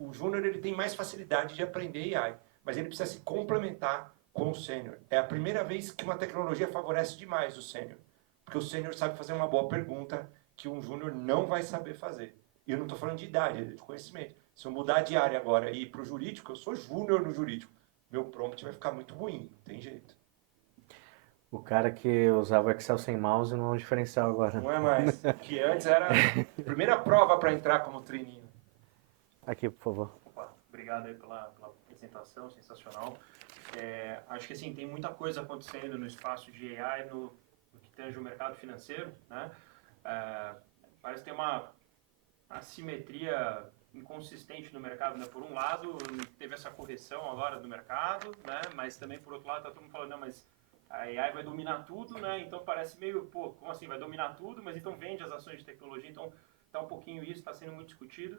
O júnior ele tem mais facilidade de aprender AI, mas ele precisa se complementar com o sênior. É a primeira vez que uma tecnologia favorece demais o sênior, porque o sênior sabe fazer uma boa pergunta que um júnior não vai saber fazer. E eu não estou falando de idade, é de conhecimento. Se eu mudar de área agora e ir para o jurídico, eu sou júnior no jurídico. Meu prompt vai ficar muito ruim, não tem jeito. O cara que usava o Excel sem mouse não é um diferencial agora. Não é mais. Que antes era a primeira prova para entrar como treininho. Aqui, por favor. Opa, obrigado aí pela apresentação, sensacional. Acho que assim, tem muita coisa acontecendo no espaço de AI no que tange o mercado financeiro, né? Parece ter uma assimetria inconsistente no mercado, né? Por um lado, teve essa correção agora do mercado, né? Mas também por outro lado, tá todo mundo falando, não, mas a AI vai dominar tudo, né? Então parece meio, pô, como assim vai dominar tudo? Mas então vende as ações de tecnologia, então tá um pouquinho isso, está sendo muito discutido.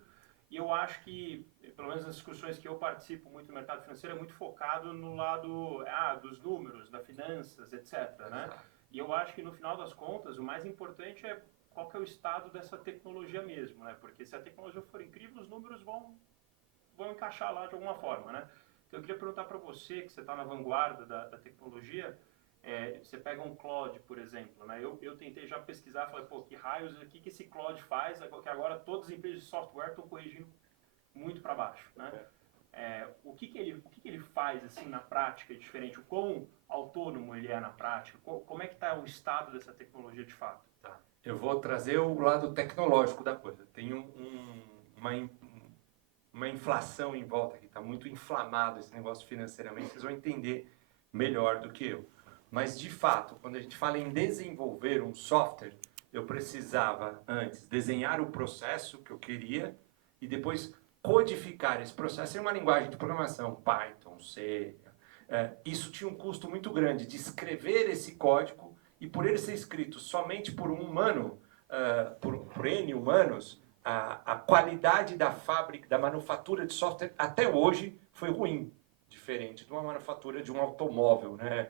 E eu acho que, pelo menos nas discussões que eu participo muito no mercado financeiro, é muito focado no lado dos números, das finanças, etc, né? E eu acho que no final das contas, o mais importante é qual que é o estado dessa tecnologia mesmo, né? Porque se a tecnologia for incrível, os números vão encaixar lá de alguma forma, né? Então eu queria perguntar para você, que você está na vanguarda da tecnologia, você pega um Claude, por exemplo, né? Eu tentei já pesquisar, falei, pô, que raios, o que esse Claude faz, que agora todas as empresas de software estão corrigindo muito para baixo, né? O que ele faz, assim, na prática diferente? O quão autônomo ele é na prática? Como é que está o estado dessa tecnologia de fato? Tá. Eu vou trazer o lado tecnológico da coisa. Tem uma inflação em volta aqui, está muito inflamado esse negócio financeiramente, vocês vão entender melhor do que eu. Mas, de fato, quando a gente fala em desenvolver um software, eu precisava, antes, desenhar o processo que eu queria e depois codificar esse processo em uma linguagem de programação, Python, C. Isso tinha um custo muito grande de escrever esse código e por ele ser escrito somente por um humano, por N humanos, a qualidade da fábrica, da manufatura de software até hoje foi ruim, diferente de uma manufatura de um automóvel, né?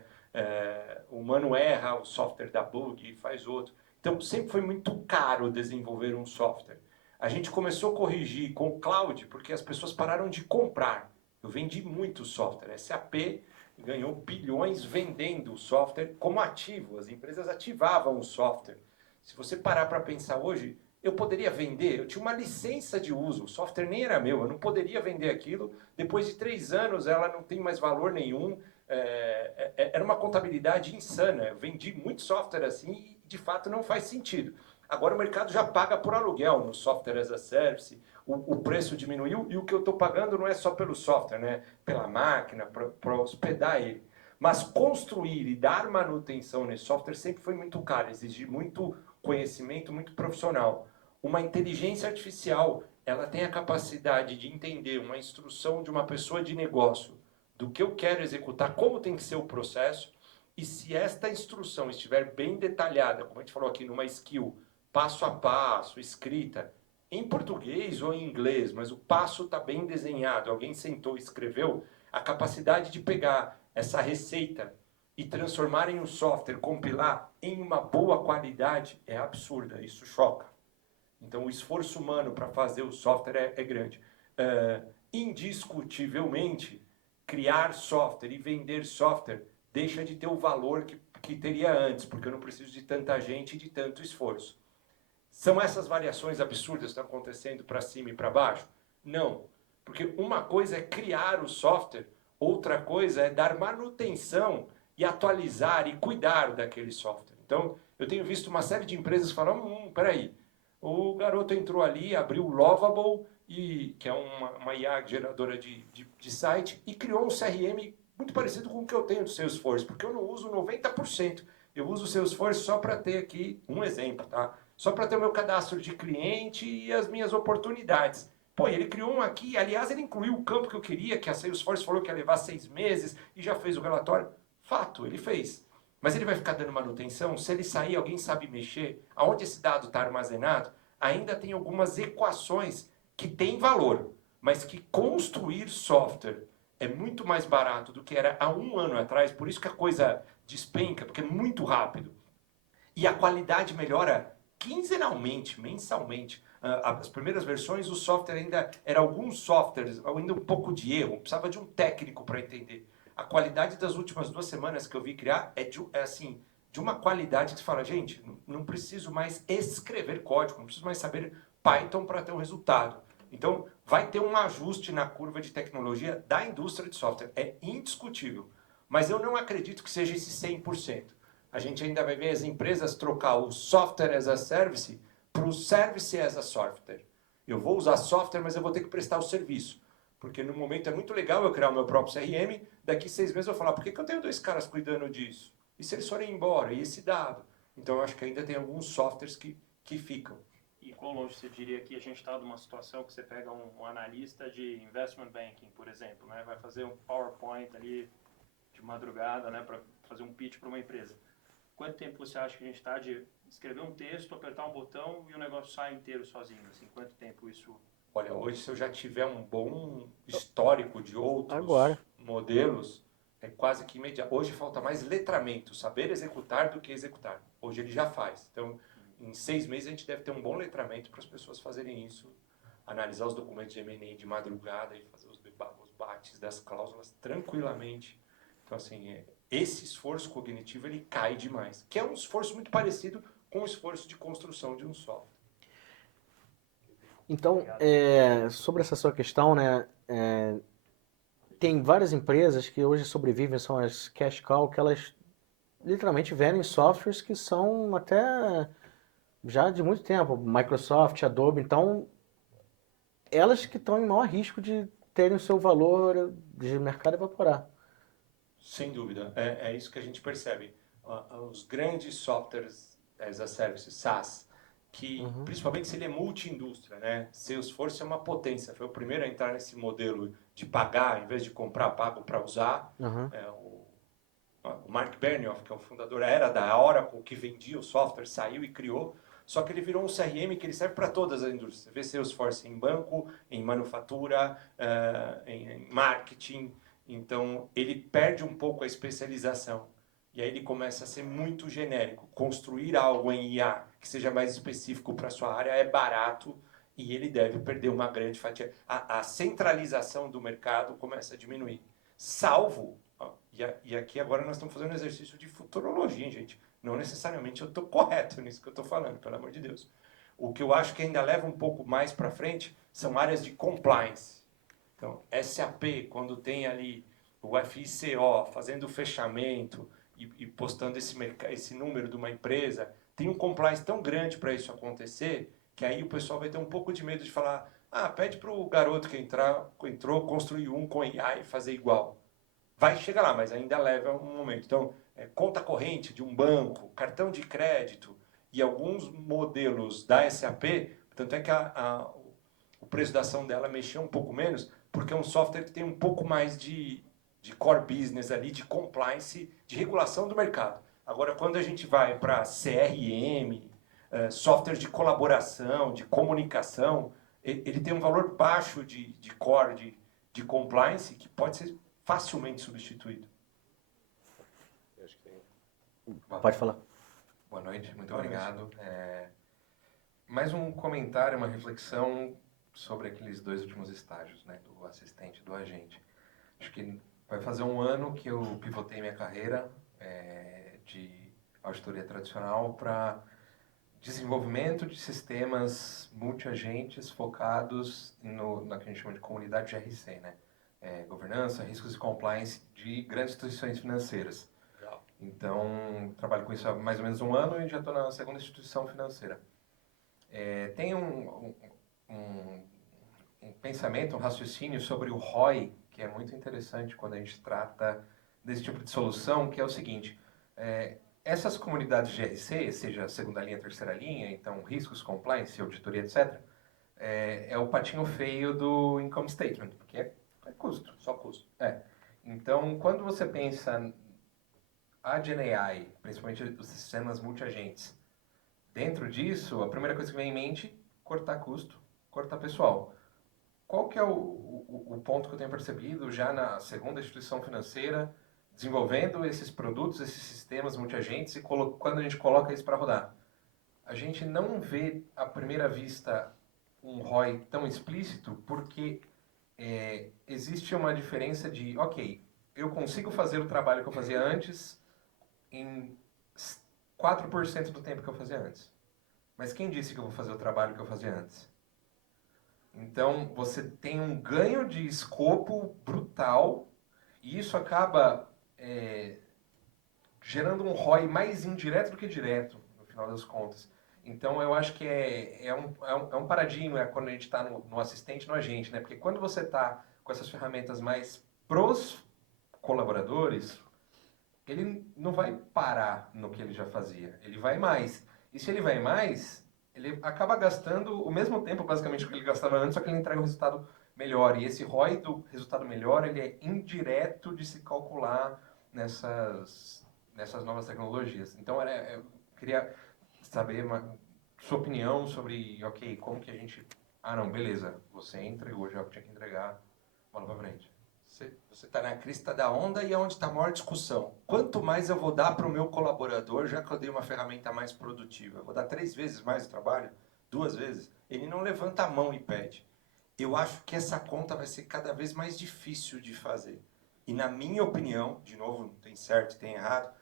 O humano erra, o software dá bug e faz outro. Então sempre foi muito caro desenvolver um software. A gente começou a corrigir com o cloud porque as pessoas pararam de comprar. Eu vendi muito software. SAP ganhou bilhões vendendo o software como ativo. As empresas ativavam o software. Se você parar para pensar hoje, eu poderia vender, eu tinha uma licença de uso, o software nem era meu, eu não poderia vender aquilo. Depois de 3 anos ela não tem mais valor nenhum. Era uma contabilidade insana. Eu vendi muito software assim e de fato não faz sentido. Agora o mercado já paga por aluguel no software as a service, o preço diminuiu e o que eu estou pagando não é só pelo software, né? Pela máquina, para hospedar ele. Mas construir e dar manutenção nesse software sempre foi muito caro, exige muito conhecimento, muito profissional. Uma inteligência artificial, ela tem a capacidade de entender uma instrução de uma pessoa de negócio, do que eu quero executar, como tem que ser o processo, e se esta instrução estiver bem detalhada, como a gente falou aqui, numa skill, passo a passo, escrita, em português ou em inglês, mas o passo está bem desenhado, alguém sentou e escreveu, a capacidade de pegar essa receita e transformar em um software, compilar em uma boa qualidade é absurda, isso choca. Então o esforço humano para fazer o software é grande. Indiscutivelmente, criar software e vender software deixa de ter o valor que teria antes, porque eu não preciso de tanta gente e de tanto esforço. São essas variações absurdas que estão acontecendo para cima e para baixo? Não, porque uma coisa é criar o software, outra coisa é dar manutenção e atualizar e cuidar daquele software. Então, eu tenho visto uma série de empresas falando, peraí, o garoto entrou ali, abriu o Lovable, que é uma IA geradora de site, e criou um CRM muito parecido com o que eu tenho do Salesforce, porque eu não uso 90%. Eu uso o Salesforce só para ter aqui um exemplo, tá? Só para ter o meu cadastro de cliente e as minhas oportunidades. Pô, ele criou um aqui, aliás, ele incluiu o campo que eu queria, que a Salesforce falou que ia levar 6 meses e já fez o relatório. Fato, ele fez. Mas ele vai ficar dando manutenção? Se ele sair, alguém sabe mexer? Aonde esse dado está armazenado? Ainda tem algumas equações que têm valor, mas que construir software é muito mais barato do que era há 1 ano atrás, por isso que a coisa despenca, porque é muito rápido. E a qualidade melhora quinzenalmente, mensalmente. As primeiras versões, o software ainda era alguns softwares, ainda um pouco de erro, precisava de um técnico para entender. A qualidade das últimas 2 semanas que eu vi criar é assim, de uma qualidade que você fala, gente, não preciso mais escrever código, não preciso mais saber Python para ter um resultado. Então, vai ter um ajuste na curva de tecnologia da indústria de software, é indiscutível. Mas eu não acredito que seja esse 100%. A gente ainda vai ver as empresas trocar o software as a service para o service as a software. Eu vou usar software, mas eu vou ter que prestar o serviço. Porque no momento é muito legal eu criar o meu próprio CRM, daqui 6 meses eu vou falar, por que eu tenho 2 caras cuidando disso? E se eles forem embora? E esse dado? Então eu acho que ainda tem alguns softwares que ficam. E quão longe você diria que a gente está numa situação que você pega um analista de investment banking, por exemplo, né? Vai fazer um PowerPoint ali de madrugada, né, para fazer um pitch para uma empresa. Quanto tempo você acha que a gente está de escrever um texto, apertar um botão e o negócio sai inteiro sozinho? Assim, quanto tempo isso... Olha, hoje se eu já tiver um bom histórico de outros Agora. modelos, é quase que imediato. Hoje falta mais letramento, saber executar do que executar. Hoje ele já faz. Então, em 6 meses a gente deve ter um bom letramento para as pessoas fazerem isso, analisar os documentos de M&A de madrugada e fazer os bates das cláusulas tranquilamente. Então, assim, esse esforço cognitivo ele cai demais, que é um esforço muito parecido com o esforço de construção de um software. Então, sobre essa sua questão, né, tem várias empresas que hoje sobrevivem, são as cash cow, que elas literalmente vendem softwares que são até já de muito tempo, Microsoft, Adobe, então elas que estão em maior risco de terem o seu valor de mercado evaporar. Sem dúvida, é isso que a gente percebe. Os grandes softwares as a service, SaaS, que principalmente se ele é multi-indústria, né? Salesforce é uma potência, foi o primeiro a entrar nesse modelo de pagar, em vez de comprar, pago para usar. O Mark Benioff, que é o fundador, era da Oracle, que vendia o software, saiu e criou, só que ele virou um CRM que ele serve para todas as indústrias. Você vê Salesforce em banco, em manufatura, em marketing. Então, ele perde um pouco a especialização. E aí ele começa a ser muito genérico. Construir algo em IA que seja mais específico para a sua área é barato e ele deve perder uma grande fatia. A centralização do mercado começa a diminuir. Salvo, e aqui agora nós estamos fazendo um exercício de futurologia, hein, gente. Não necessariamente eu estou correto nisso que eu estou falando, pelo amor de Deus. O que eu acho que ainda leva um pouco mais para frente são áreas de compliance. Então, SAP, quando tem ali o FICO fazendo o fechamento e postando esse número de uma empresa, tem um compliance tão grande para isso acontecer, que aí o pessoal vai ter um pouco de medo de falar, pede para o garoto que entrou construir um com AI e fazer igual. Vai chegar lá, mas ainda leva um momento. Então, conta corrente de um banco, cartão de crédito e alguns modelos da SAP, tanto é que o preço da ação dela mexeu um pouco menos, porque é um software que tem um pouco mais de core business ali, de compliance, de regulação do mercado. Agora, quando a gente vai para CRM, software de colaboração, de comunicação, ele tem um valor baixo de core, de compliance, que pode ser facilmente substituído. Pode falar. Boa noite, muito obrigado. Mais um comentário, uma reflexão sobre aqueles 2 últimos estágios, né, do assistente e do agente. Acho que vai fazer um ano que eu pivotei minha carreira de auditoria tradicional para desenvolvimento de sistemas multiagentes focados na que a gente chama de comunidade GRC, né? Governança, riscos e compliance de grandes instituições financeiras. Então, trabalho com isso há mais ou menos um ano e já estou na segunda instituição financeira. Tem um pensamento, um raciocínio sobre o ROI, que é muito interessante quando a gente trata desse tipo de solução, que é o seguinte, essas comunidades GRC, seja segunda linha, terceira linha, então riscos, compliance, auditoria, etc., é o patinho feio do income statement, porque é custo, só custo. Então, quando você pensa a GenAI, principalmente os sistemas multiagentes, dentro disso, a primeira coisa que vem em mente, cortar custo, cortar pessoal. Qual que é o ponto que eu tenho percebido já na segunda instituição financeira, desenvolvendo esses produtos, esses sistemas multiagentes, e quando a gente coloca isso para rodar? A gente não vê, à primeira vista, um ROI tão explícito, porque existe uma diferença de, ok, eu consigo fazer o trabalho que eu fazia antes em 4% do tempo que eu fazia antes. Mas quem disse que eu vou fazer o trabalho que eu fazia antes? Então, você tem um ganho de escopo brutal e isso acaba gerando um ROI mais indireto do que direto, no final das contas. Então, eu acho que é um paradigma quando a gente está no assistente, no agente, né? Porque quando você está com essas ferramentas mais pros colaboradores, ele não vai parar no que ele já fazia, ele vai mais. E se ele vai mais, ele acaba gastando o mesmo tempo, basicamente, que ele gastava antes, só que ele entrega um resultado melhor. E esse ROI do resultado melhor, ele é indireto de se calcular nessas novas tecnologias. Então, eu queria saber sua opinião sobre, ok, como que a gente... Ah, não, beleza, você entregou já o que tinha que entregar, bola pra frente. Você está na crista da onda e é onde está a maior discussão. Quanto mais eu vou dar para o meu colaborador, já que eu dei uma ferramenta mais produtiva? Eu vou dar 3 vezes mais o trabalho? 2 vezes? Ele não levanta a mão e pede. Eu acho que essa conta vai ser cada vez mais difícil de fazer. E na minha opinião, de novo, não tem certo, tem errado,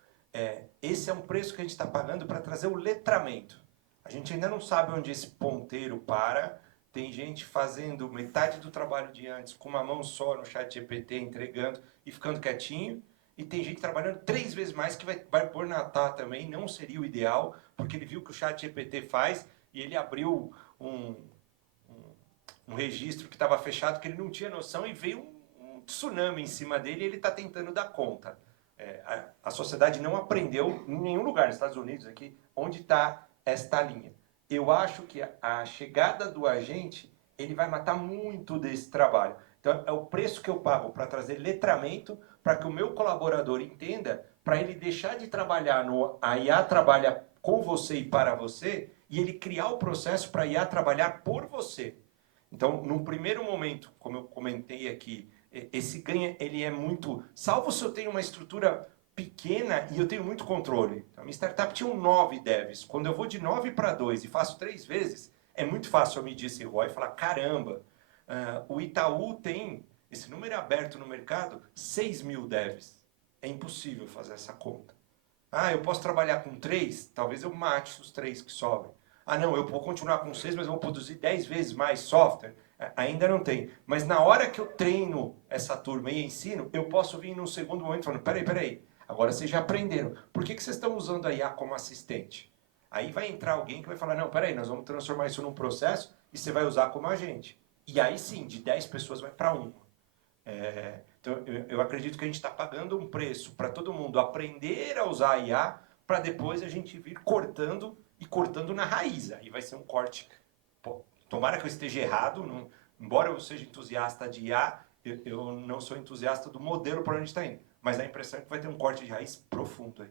esse é um preço que a gente está pagando para trazer o letramento. A gente ainda não sabe onde esse ponteiro para. Tem gente fazendo metade do trabalho de antes com uma mão só no chat GPT, entregando e ficando quietinho. E tem gente trabalhando 3 vezes mais que vai pôr na tá também. Não seria o ideal, porque ele viu o que o chat GPT faz e ele abriu um registro que estava fechado, que ele não tinha noção, e veio um tsunami em cima dele e ele está tentando dar conta. A sociedade não aprendeu em nenhum lugar, nos Estados Unidos, aqui, onde está esta linha. Eu acho que a chegada do agente, ele vai matar muito desse trabalho. Então, é o preço que eu pago para trazer letramento, para que o meu colaborador entenda, para ele deixar de trabalhar a IA trabalha com você e para você, e ele criar o processo para a IA trabalhar por você. Então, num primeiro momento, como eu comentei aqui, esse ganho, ele é muito... Salvo se eu tenho uma estrutura pequena e eu tenho muito controle. A minha startup tinha 9 devs. Quando eu vou de 9 para 2 e faço 3 vezes, é muito fácil eu medir esse ROI e falar, caramba, o Itaú tem, esse número é aberto no mercado, 6 mil devs. É impossível fazer essa conta. Ah, eu posso trabalhar com 3? Talvez eu mate os 3 que sobram. Ah, não, eu vou continuar com 6, mas eu vou produzir 10 vezes mais software. Ainda não tem. Mas na hora que eu treino essa turma e ensino, eu posso vir num segundo momento falando, peraí. Agora vocês já aprenderam. Por que vocês estão usando a IA como assistente? Aí vai entrar alguém que vai falar, não, peraí, nós vamos transformar isso num processo e você vai usar como agente. E aí sim, de 10 pessoas vai para 1. Então, eu acredito que a gente está pagando um preço para todo mundo aprender a usar a IA para depois a gente vir cortando e cortando na raiz. Aí vai ser um corte. Pô, tomara que eu esteja errado. Não, embora eu seja entusiasta de IA, eu não sou entusiasta do modelo para onde está indo. Mas a impressão é que vai ter um corte de raiz profundo aí.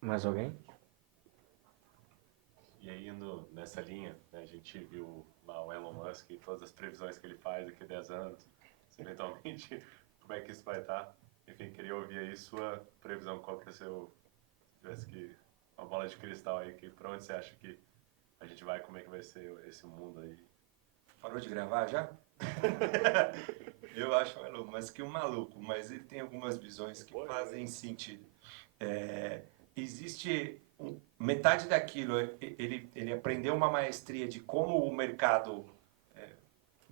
Mais alguém? E aí, indo nessa linha, né, a gente viu lá o Elon Musk e todas as previsões que ele faz daqui a 10 anos, eventualmente, como é que isso vai estar. Enfim, queria ouvir aí sua previsão, qual que é o seu... Se tivesse que uma bola de cristal aí, para onde você acha que a gente vai, como é que vai ser esse mundo aí? Parou de gravar já? Eu acho o Elon Musk um maluco, mas ele tem algumas visões que fazem sentido. Existe metade daquilo, ele aprendeu uma maestria de como o mercado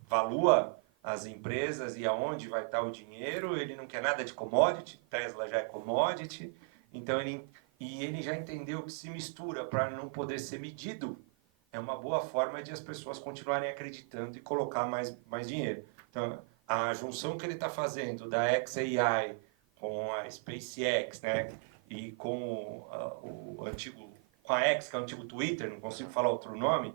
valua as empresas e aonde vai estar o dinheiro. Ele não quer nada de commodity, Tesla já é commodity, então ele já entendeu que se mistura para não poder ser medido. É uma boa forma de as pessoas continuarem acreditando e colocar mais dinheiro. Então, a junção que ele está fazendo da xAI com a SpaceX, né, e com com a X, que é o antigo Twitter, não consigo falar outro nome,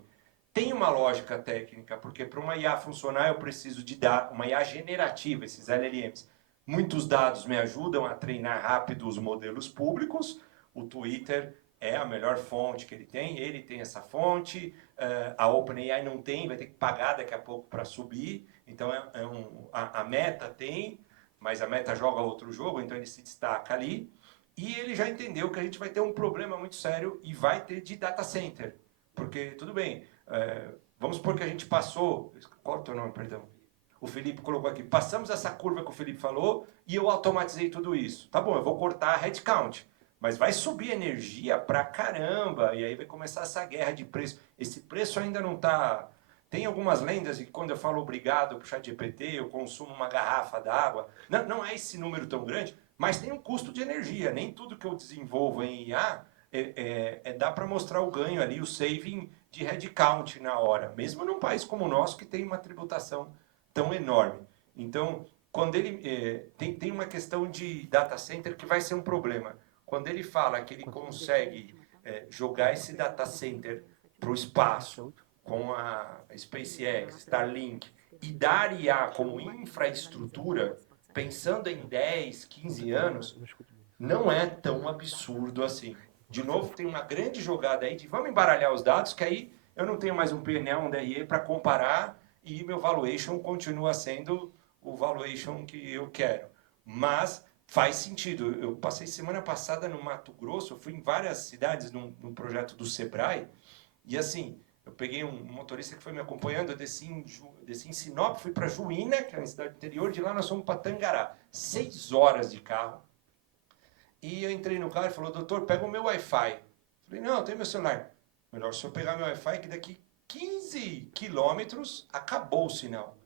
tem uma lógica técnica, porque para uma IA funcionar eu preciso de uma IA generativa, esses LLMs. Muitos dados me ajudam a treinar rápido os modelos públicos. O Twitter é a melhor fonte que ele tem essa fonte, a OpenAI não tem, vai ter que pagar daqui a pouco para subir, então a Meta tem, mas a Meta joga outro jogo, então ele se destaca ali, e ele já entendeu que a gente vai ter um problema muito sério e vai ter de data center, porque, tudo bem, vamos supor que a gente passou, qual é o teu nome, perdão? O Felipe colocou aqui, passamos essa curva que o Felipe falou e eu automatizei tudo isso. Tá bom, eu vou cortar a headcount. Mas vai subir energia pra caramba, e aí vai começar essa guerra de preço. Esse preço ainda não está Tem algumas lendas de que quando eu falo obrigado pro ChatGPT, eu consumo uma garrafa d'água. Não é esse número tão grande, mas tem um custo de energia. Nem tudo que eu desenvolvo em IA dá para mostrar o ganho ali, o saving de headcount na hora. Mesmo num país como o nosso, que tem uma tributação tão enorme. Então, quando ele tem uma questão de data center que vai ser um problema. Quando ele fala que ele consegue jogar esse data center para o espaço, com a SpaceX, Starlink, e dar IA como infraestrutura, pensando em 10, 15 anos, não é tão absurdo assim. De novo, tem uma grande jogada aí de vamos embaralhar os dados, que aí eu não tenho mais um PNL, um DRE para comparar e meu valuation continua sendo o valuation que eu quero. Mas faz sentido. Eu passei semana passada no Mato Grosso, eu fui em várias cidades num projeto do Sebrae, e assim, eu peguei um motorista que foi me acompanhando, eu desci em Sinop, fui para Juína, que é uma cidade interior, de lá nós fomos para Tangará. 6 horas de carro. E eu entrei no carro e falou, doutor, pega o meu Wi-Fi. Falei, não, tem meu celular. Melhor se eu pegar meu Wi-Fi, que daqui 15 quilômetros acabou o sinal.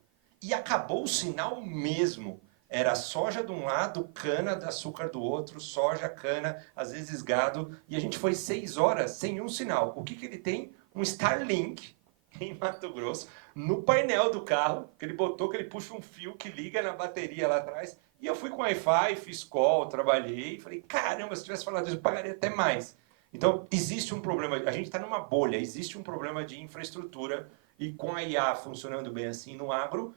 E acabou o sinal mesmo. Era soja de um lado, cana de açúcar do outro, soja, cana, às vezes gado. E a gente foi 6 horas sem um sinal. O que ele tem? Um Starlink em Mato Grosso, no painel do carro, que ele botou, que ele puxa um fio que liga na bateria lá atrás. E eu fui com Wi-Fi, fiz call, trabalhei. Falei, caramba, se tivesse falado isso, eu pagaria até mais. Então, existe um problema. A gente está numa bolha, existe um problema de infraestrutura. E com a IA funcionando bem assim no agro,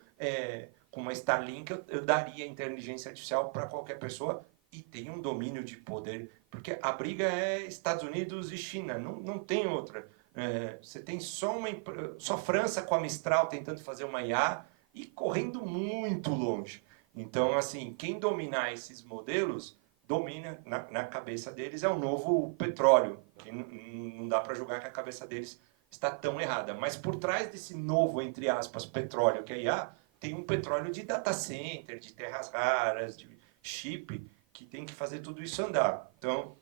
com uma Starlink, eu daria inteligência artificial para qualquer pessoa e tem um domínio de poder. Porque a briga é Estados Unidos e China, não tem outra. Você tem só França com a Mistral tentando fazer uma IA e correndo muito longe. Então, assim, quem dominar esses modelos, domina, na cabeça deles, é o novo petróleo. Que não dá para julgar que a cabeça deles está tão errada. Mas por trás desse novo, entre aspas, petróleo que é IA, tem um petróleo de data center, de terras raras, de chip, que tem que fazer tudo isso andar. Então,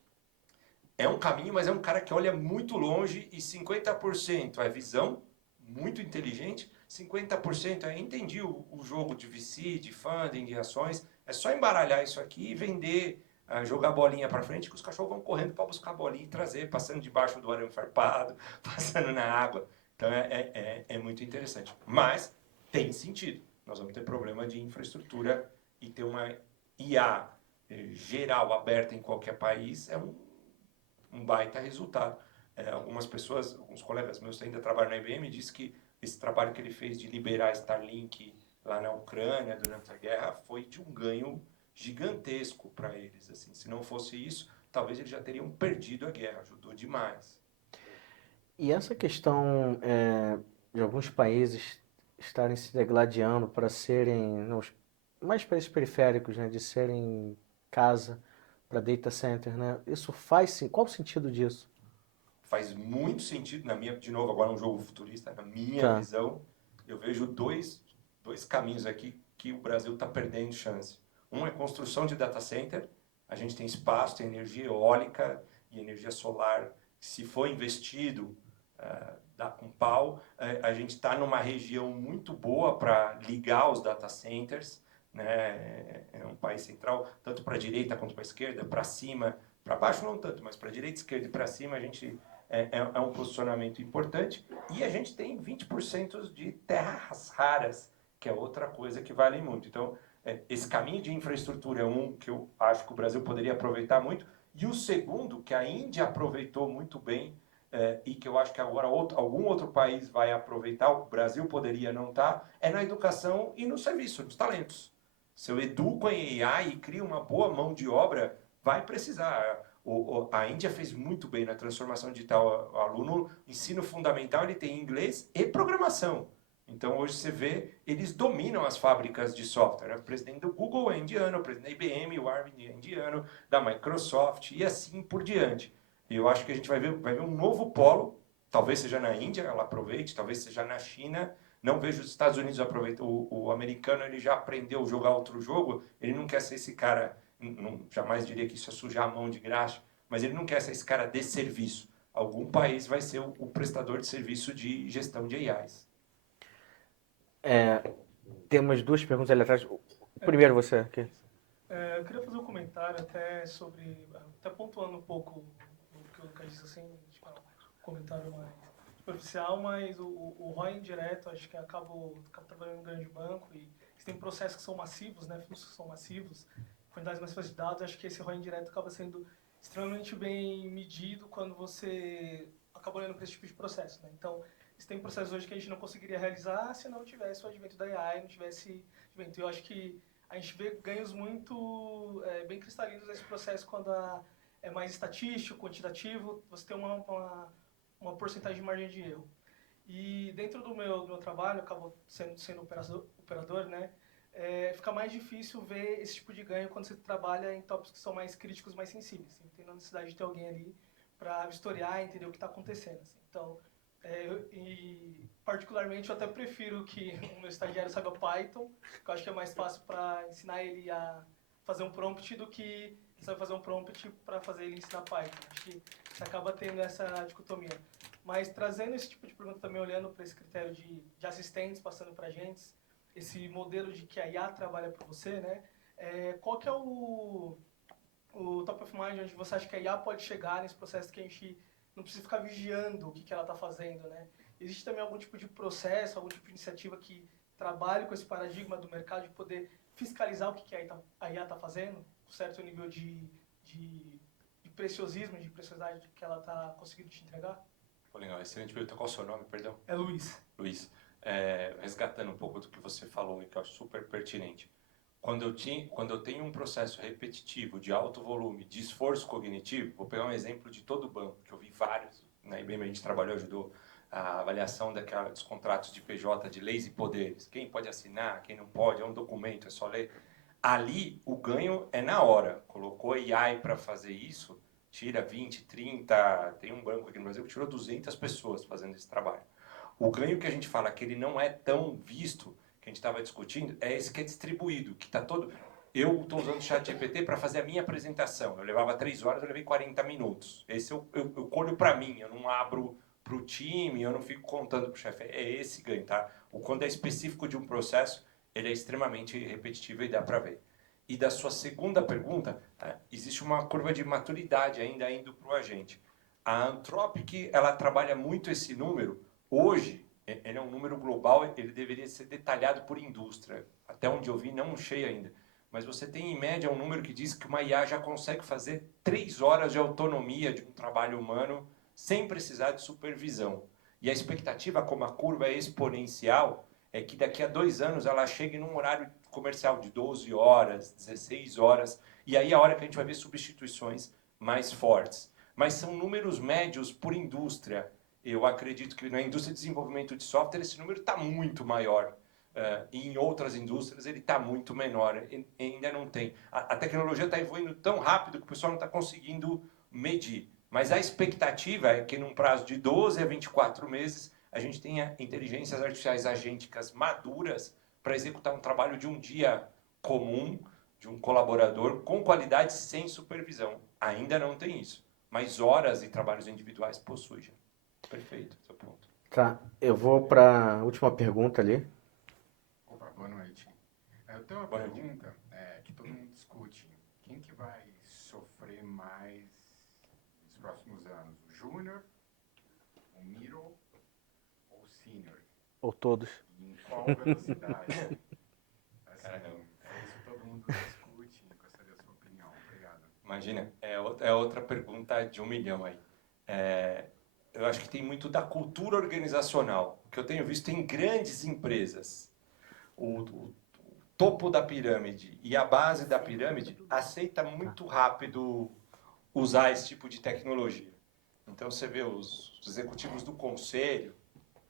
é um caminho, mas é um cara que olha muito longe e 50% é visão, muito inteligente, 50% é entendi o jogo de VC, de funding, de ações, é só embaralhar isso aqui e vender, jogar bolinha para frente, que os cachorros vão correndo para buscar a bolinha e trazer, passando debaixo do arame farpado, passando na água. Então é muito interessante. Mas tem sentido. Nós vamos ter problema de infraestrutura e ter uma IA geral aberta em qualquer país é um baita resultado. Algumas pessoas, alguns colegas meus ainda trabalham na IBM, dizem que esse trabalho que ele fez de liberar Starlink lá na Ucrânia durante a guerra foi de um ganho gigantesco para eles. Assim, se não fosse isso, talvez eles já teriam perdido a guerra. Ajudou demais. E essa questão de alguns países estarem se degladiando para serem, mais países periféricos, né, de serem casa para data center, né? Isso qual o sentido disso? Faz muito sentido, de novo, agora um jogo futurista, na minha visão, eu vejo dois caminhos aqui que o Brasil está perdendo chance. Um é construção de data center, a gente tem espaço, tem energia eólica e energia solar, se for investido, dá com pau. A gente está numa região muito boa para ligar os data centers, né? É um país central, tanto para a direita quanto para a esquerda, para cima, para baixo não tanto, mas para a direita, esquerda e para cima a gente é um posicionamento importante. E a gente tem 20% de terras raras, que é outra coisa que vale muito. Então, esse caminho de infraestrutura é um que eu acho que o Brasil poderia aproveitar muito. E o segundo, que a Índia aproveitou muito bem, e que eu acho que agora algum outro país vai aproveitar, o Brasil poderia não estar, é na educação e no serviço, nos talentos. Se eu educo em AI e crio uma boa mão de obra, vai precisar. A Índia fez muito bem na transformação digital. O aluno, ensino fundamental, ele tem inglês e programação. Então, hoje você vê, eles dominam as fábricas de software. O presidente do Google é indiano, o presidente da IBM, o Arvind é indiano, da Microsoft e assim por diante. E eu acho que a gente vai ver um novo polo, talvez seja na Índia, ela aproveite, talvez seja na China. Não vejo os Estados Unidos aproveitar. O americano, ele já aprendeu a jogar outro jogo, ele não quer ser esse cara, jamais diria que isso é sujar a mão de graxa, mas ele não quer ser esse cara de serviço. Algum país vai ser o prestador de serviço de gestão de AIs. Temos duas perguntas ali atrás. Primeiro você aqui. Eu queria fazer um comentário até sobre, até pontuando um pouco o que o Lucas disse, assim, tipo, um comentário mais superficial, mas o ROI indireto, acho que acabo trabalhando em um grande banco e tem processos que são massivos, né, fluxos que são massivos, quantidades massivas de dados, acho que esse ROI indireto acaba sendo extremamente bem medido quando você acaba olhando para esse tipo de processo, né? Então, tem processos hoje que a gente não conseguiria realizar se não tivesse o advento da AI, não tivesse advento. Eu acho que a gente vê ganhos muito bem cristalinos nesse processo quando é mais estatístico, quantitativo, você tem uma porcentagem de margem de erro. E dentro do meu trabalho, eu acabo sendo operador, né? Fica mais difícil ver esse tipo de ganho quando você trabalha em tópicos que são mais críticos, mais sensíveis. Você tem a necessidade de ter alguém ali para vistoriar, entender o que está acontecendo. Assim. Então, particularmente, eu até prefiro que o meu estagiário saiba Python, que eu acho que é mais fácil para ensinar ele a fazer um prompt do que ele sabe fazer um prompt para fazer ele ensinar Python. Acho que você acaba tendo essa dicotomia. Mas trazendo esse tipo de pergunta também, olhando para esse critério de assistentes passando para agentes, esse modelo de que a IA trabalha para você, né? Qual que é o top of mind onde você acha que a IA pode chegar nesse processo que a gente não precisa ficar vigiando o que ela está fazendo, né? Existe também algum tipo de processo, algum tipo de iniciativa que trabalhe com esse paradigma do mercado de poder fiscalizar o que a IA está fazendo, um certo nível de preciosismo, de preciosidade que ela está conseguindo te entregar? Legal, excelente pergunta. Qual é o seu nome, perdão? É Luiz. Luiz, resgatando um pouco do que você falou e que eu acho super pertinente. Quando eu tenho um processo repetitivo de alto volume, de esforço cognitivo, vou pegar um exemplo de todo o banco, que eu vi vários, na IBM a gente trabalhou, ajudou a avaliação dos contratos de PJ, de leis e poderes. Quem pode assinar, quem não pode, é um documento, é só ler. Ali, o ganho é na hora. Colocou AI para fazer isso, tira 20, 30, tem um banco aqui no Brasil que tirou 200 pessoas fazendo esse trabalho. O ganho que a gente fala que ele não é tão visto, que a gente estava discutindo, é esse que é distribuído, que está todo... Eu estou usando o ChatGPT para fazer a minha apresentação. Eu levava 3 horas, eu levei 40 minutos. Esse eu colho para mim, eu não abro para o time, eu não fico contando para o chefe. É esse ganho, tá? Quando é específico de um processo, ele é extremamente repetitivo e dá para ver. E da sua segunda pergunta, existe uma curva de maturidade ainda indo para o agente. A Anthropic, ela trabalha muito esse número. Hoje, ele é um número global, ele deveria ser detalhado por indústria. Até onde eu vi, não cheio ainda. Mas você tem, em média, um número que diz que uma IA já consegue fazer 3 horas de autonomia de um trabalho humano sem precisar de supervisão. E a expectativa, como a curva é exponencial, é que daqui a 2 anos ela chegue num horário comercial de 12 horas, 16 horas, e aí é a hora que a gente vai ver substituições mais fortes. Mas são números médios por indústria. Eu acredito que na indústria de desenvolvimento de software esse número está muito maior. E em outras indústrias ele está muito menor. Ainda não tem. A tecnologia está evoluindo tão rápido que o pessoal não está conseguindo medir. Mas a expectativa é que num prazo de 12 a 24 meses a gente tenha inteligências artificiais agênticas maduras para executar um trabalho de um dia comum, de um colaborador, com qualidade, sem supervisão. Ainda não tem isso. Mas horas e trabalhos individuais possui já. Perfeito, seu ponto. Tá, eu vou para a última pergunta ali. Opa, boa noite. Eu tenho uma pergunta que todo mundo discute. Quem que vai sofrer mais nos próximos anos? O júnior, o middle ou o senior? Ou todos. E em qual velocidade? Assim, isso que todo mundo discute. Gostaria da sua opinião. Obrigado. Imagina, é outra pergunta de 1 milhão aí. Eu acho que tem muito da cultura organizacional. O que eu tenho visto em grandes empresas, o topo da pirâmide e a base da pirâmide aceita muito rápido usar esse tipo de tecnologia. Então você vê os executivos do conselho,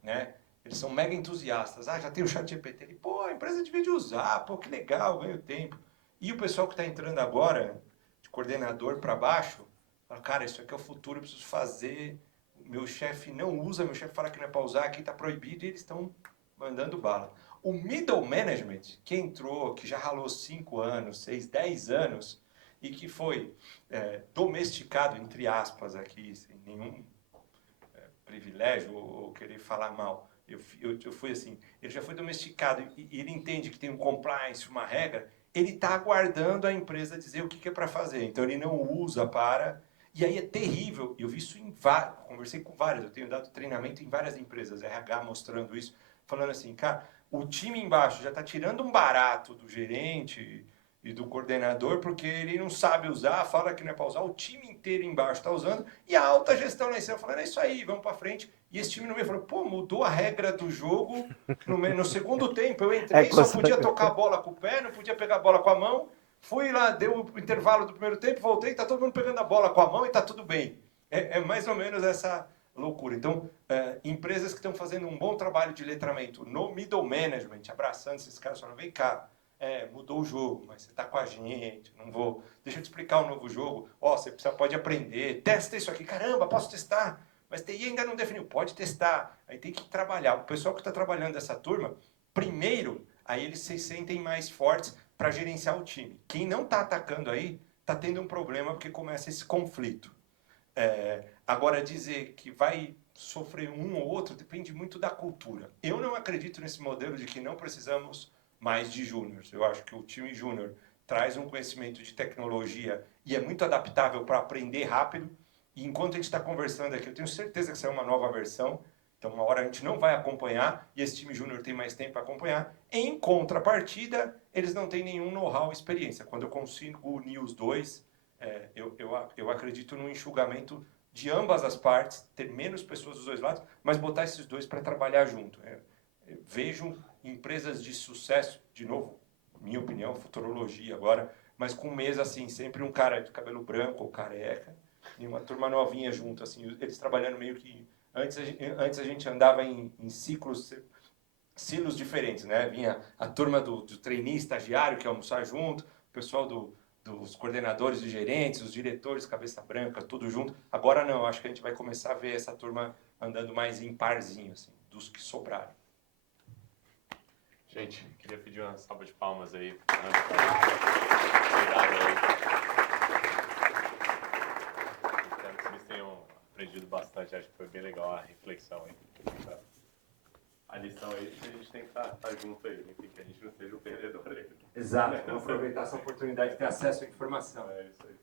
né? Eles são mega entusiastas. Já tem o ChatGPT. Ele, a empresa devia usar, que legal, ganho tempo. E o pessoal que está entrando agora, de coordenador para baixo, fala, cara, isso aqui é o futuro, eu preciso fazer. Meu chefe não usa, meu chefe fala que não é para usar, aqui está proibido, e eles estão mandando bala. O middle management, que entrou, que já ralou 5 anos, 6, 10 anos, e que foi domesticado, entre aspas, aqui, sem nenhum privilégio ou querer falar mal, eu fui assim, ele já foi domesticado e ele entende que tem um compliance, uma regra, ele está aguardando a empresa dizer o que é para fazer. Então ele não usa para... E aí é terrível. Eu vi isso em vários, conversei com vários, eu tenho dado treinamento em várias empresas, RH mostrando isso, falando assim, cara, o time embaixo já está tirando um barato do gerente e do coordenador, porque ele não sabe usar, fala que não é para usar, o time inteiro embaixo está usando, e a alta gestão lá em cima falando, é isso aí, vamos para frente. E esse time no meio falou, pô, mudou a regra do jogo no segundo tempo. Eu entrei, só podia tocar a bola com o pé, não podia pegar a bola com a mão. Fui lá, deu o intervalo do primeiro tempo, voltei, tá todo mundo pegando a bola com a mão e tá tudo bem. É mais ou menos essa loucura. Então, empresas que estão fazendo um bom trabalho de letramento no middle management, abraçando esses caras, falando, vem cá, mudou o jogo, mas você tá com a gente, não vou... Deixa eu te explicar o novo jogo. Ó, você pode aprender, testa isso aqui. Caramba, posso testar? Mas TI ainda não definiu, pode testar. Aí tem que trabalhar. O pessoal que está trabalhando essa turma, primeiro, aí eles se sentem mais fortes para gerenciar o time. Quem não está atacando aí, está tendo um problema porque começa esse conflito. Agora, dizer que vai sofrer um ou outro depende muito da cultura. Eu não acredito nesse modelo de que não precisamos mais de júniors. Eu acho que o time júnior traz um conhecimento de tecnologia e é muito adaptável para aprender rápido. E enquanto a gente está conversando aqui, eu tenho certeza que saiu uma nova versão. Então, uma hora a gente não vai acompanhar e esse time júnior tem mais tempo para acompanhar. Em contrapartida, eles não têm nenhum know-how, experiência. Quando eu consigo unir os dois, eu acredito no enxugamento de ambas as partes, ter menos pessoas dos dois lados, mas botar esses dois para trabalhar junto. Eu vejo empresas de sucesso, de novo, minha opinião, futurologia agora, mas com mesa assim, sempre um cara de cabelo branco ou careca, e uma turma novinha junto, assim, eles trabalhando meio que... Antes a gente andava em silos diferentes, né? Vinha a turma do trainee estagiário, que ia almoçar junto, o pessoal dos coordenadores e gerentes, os diretores, cabeça branca, tudo junto. Agora não, acho que a gente vai começar a ver essa turma andando mais em parzinho, assim, dos que sobraram. Gente, queria pedir uma salva de palmas aí. Obrigado aí. Espero que vocês tenham aprendido bastante, acho que foi bem legal a reflexão aí. A lição aí que a gente tem que estar junto aí, enfim, que a gente não seja o perdedor aí. Exato, vamos aproveitar essa oportunidade de ter acesso à informação. É isso aí.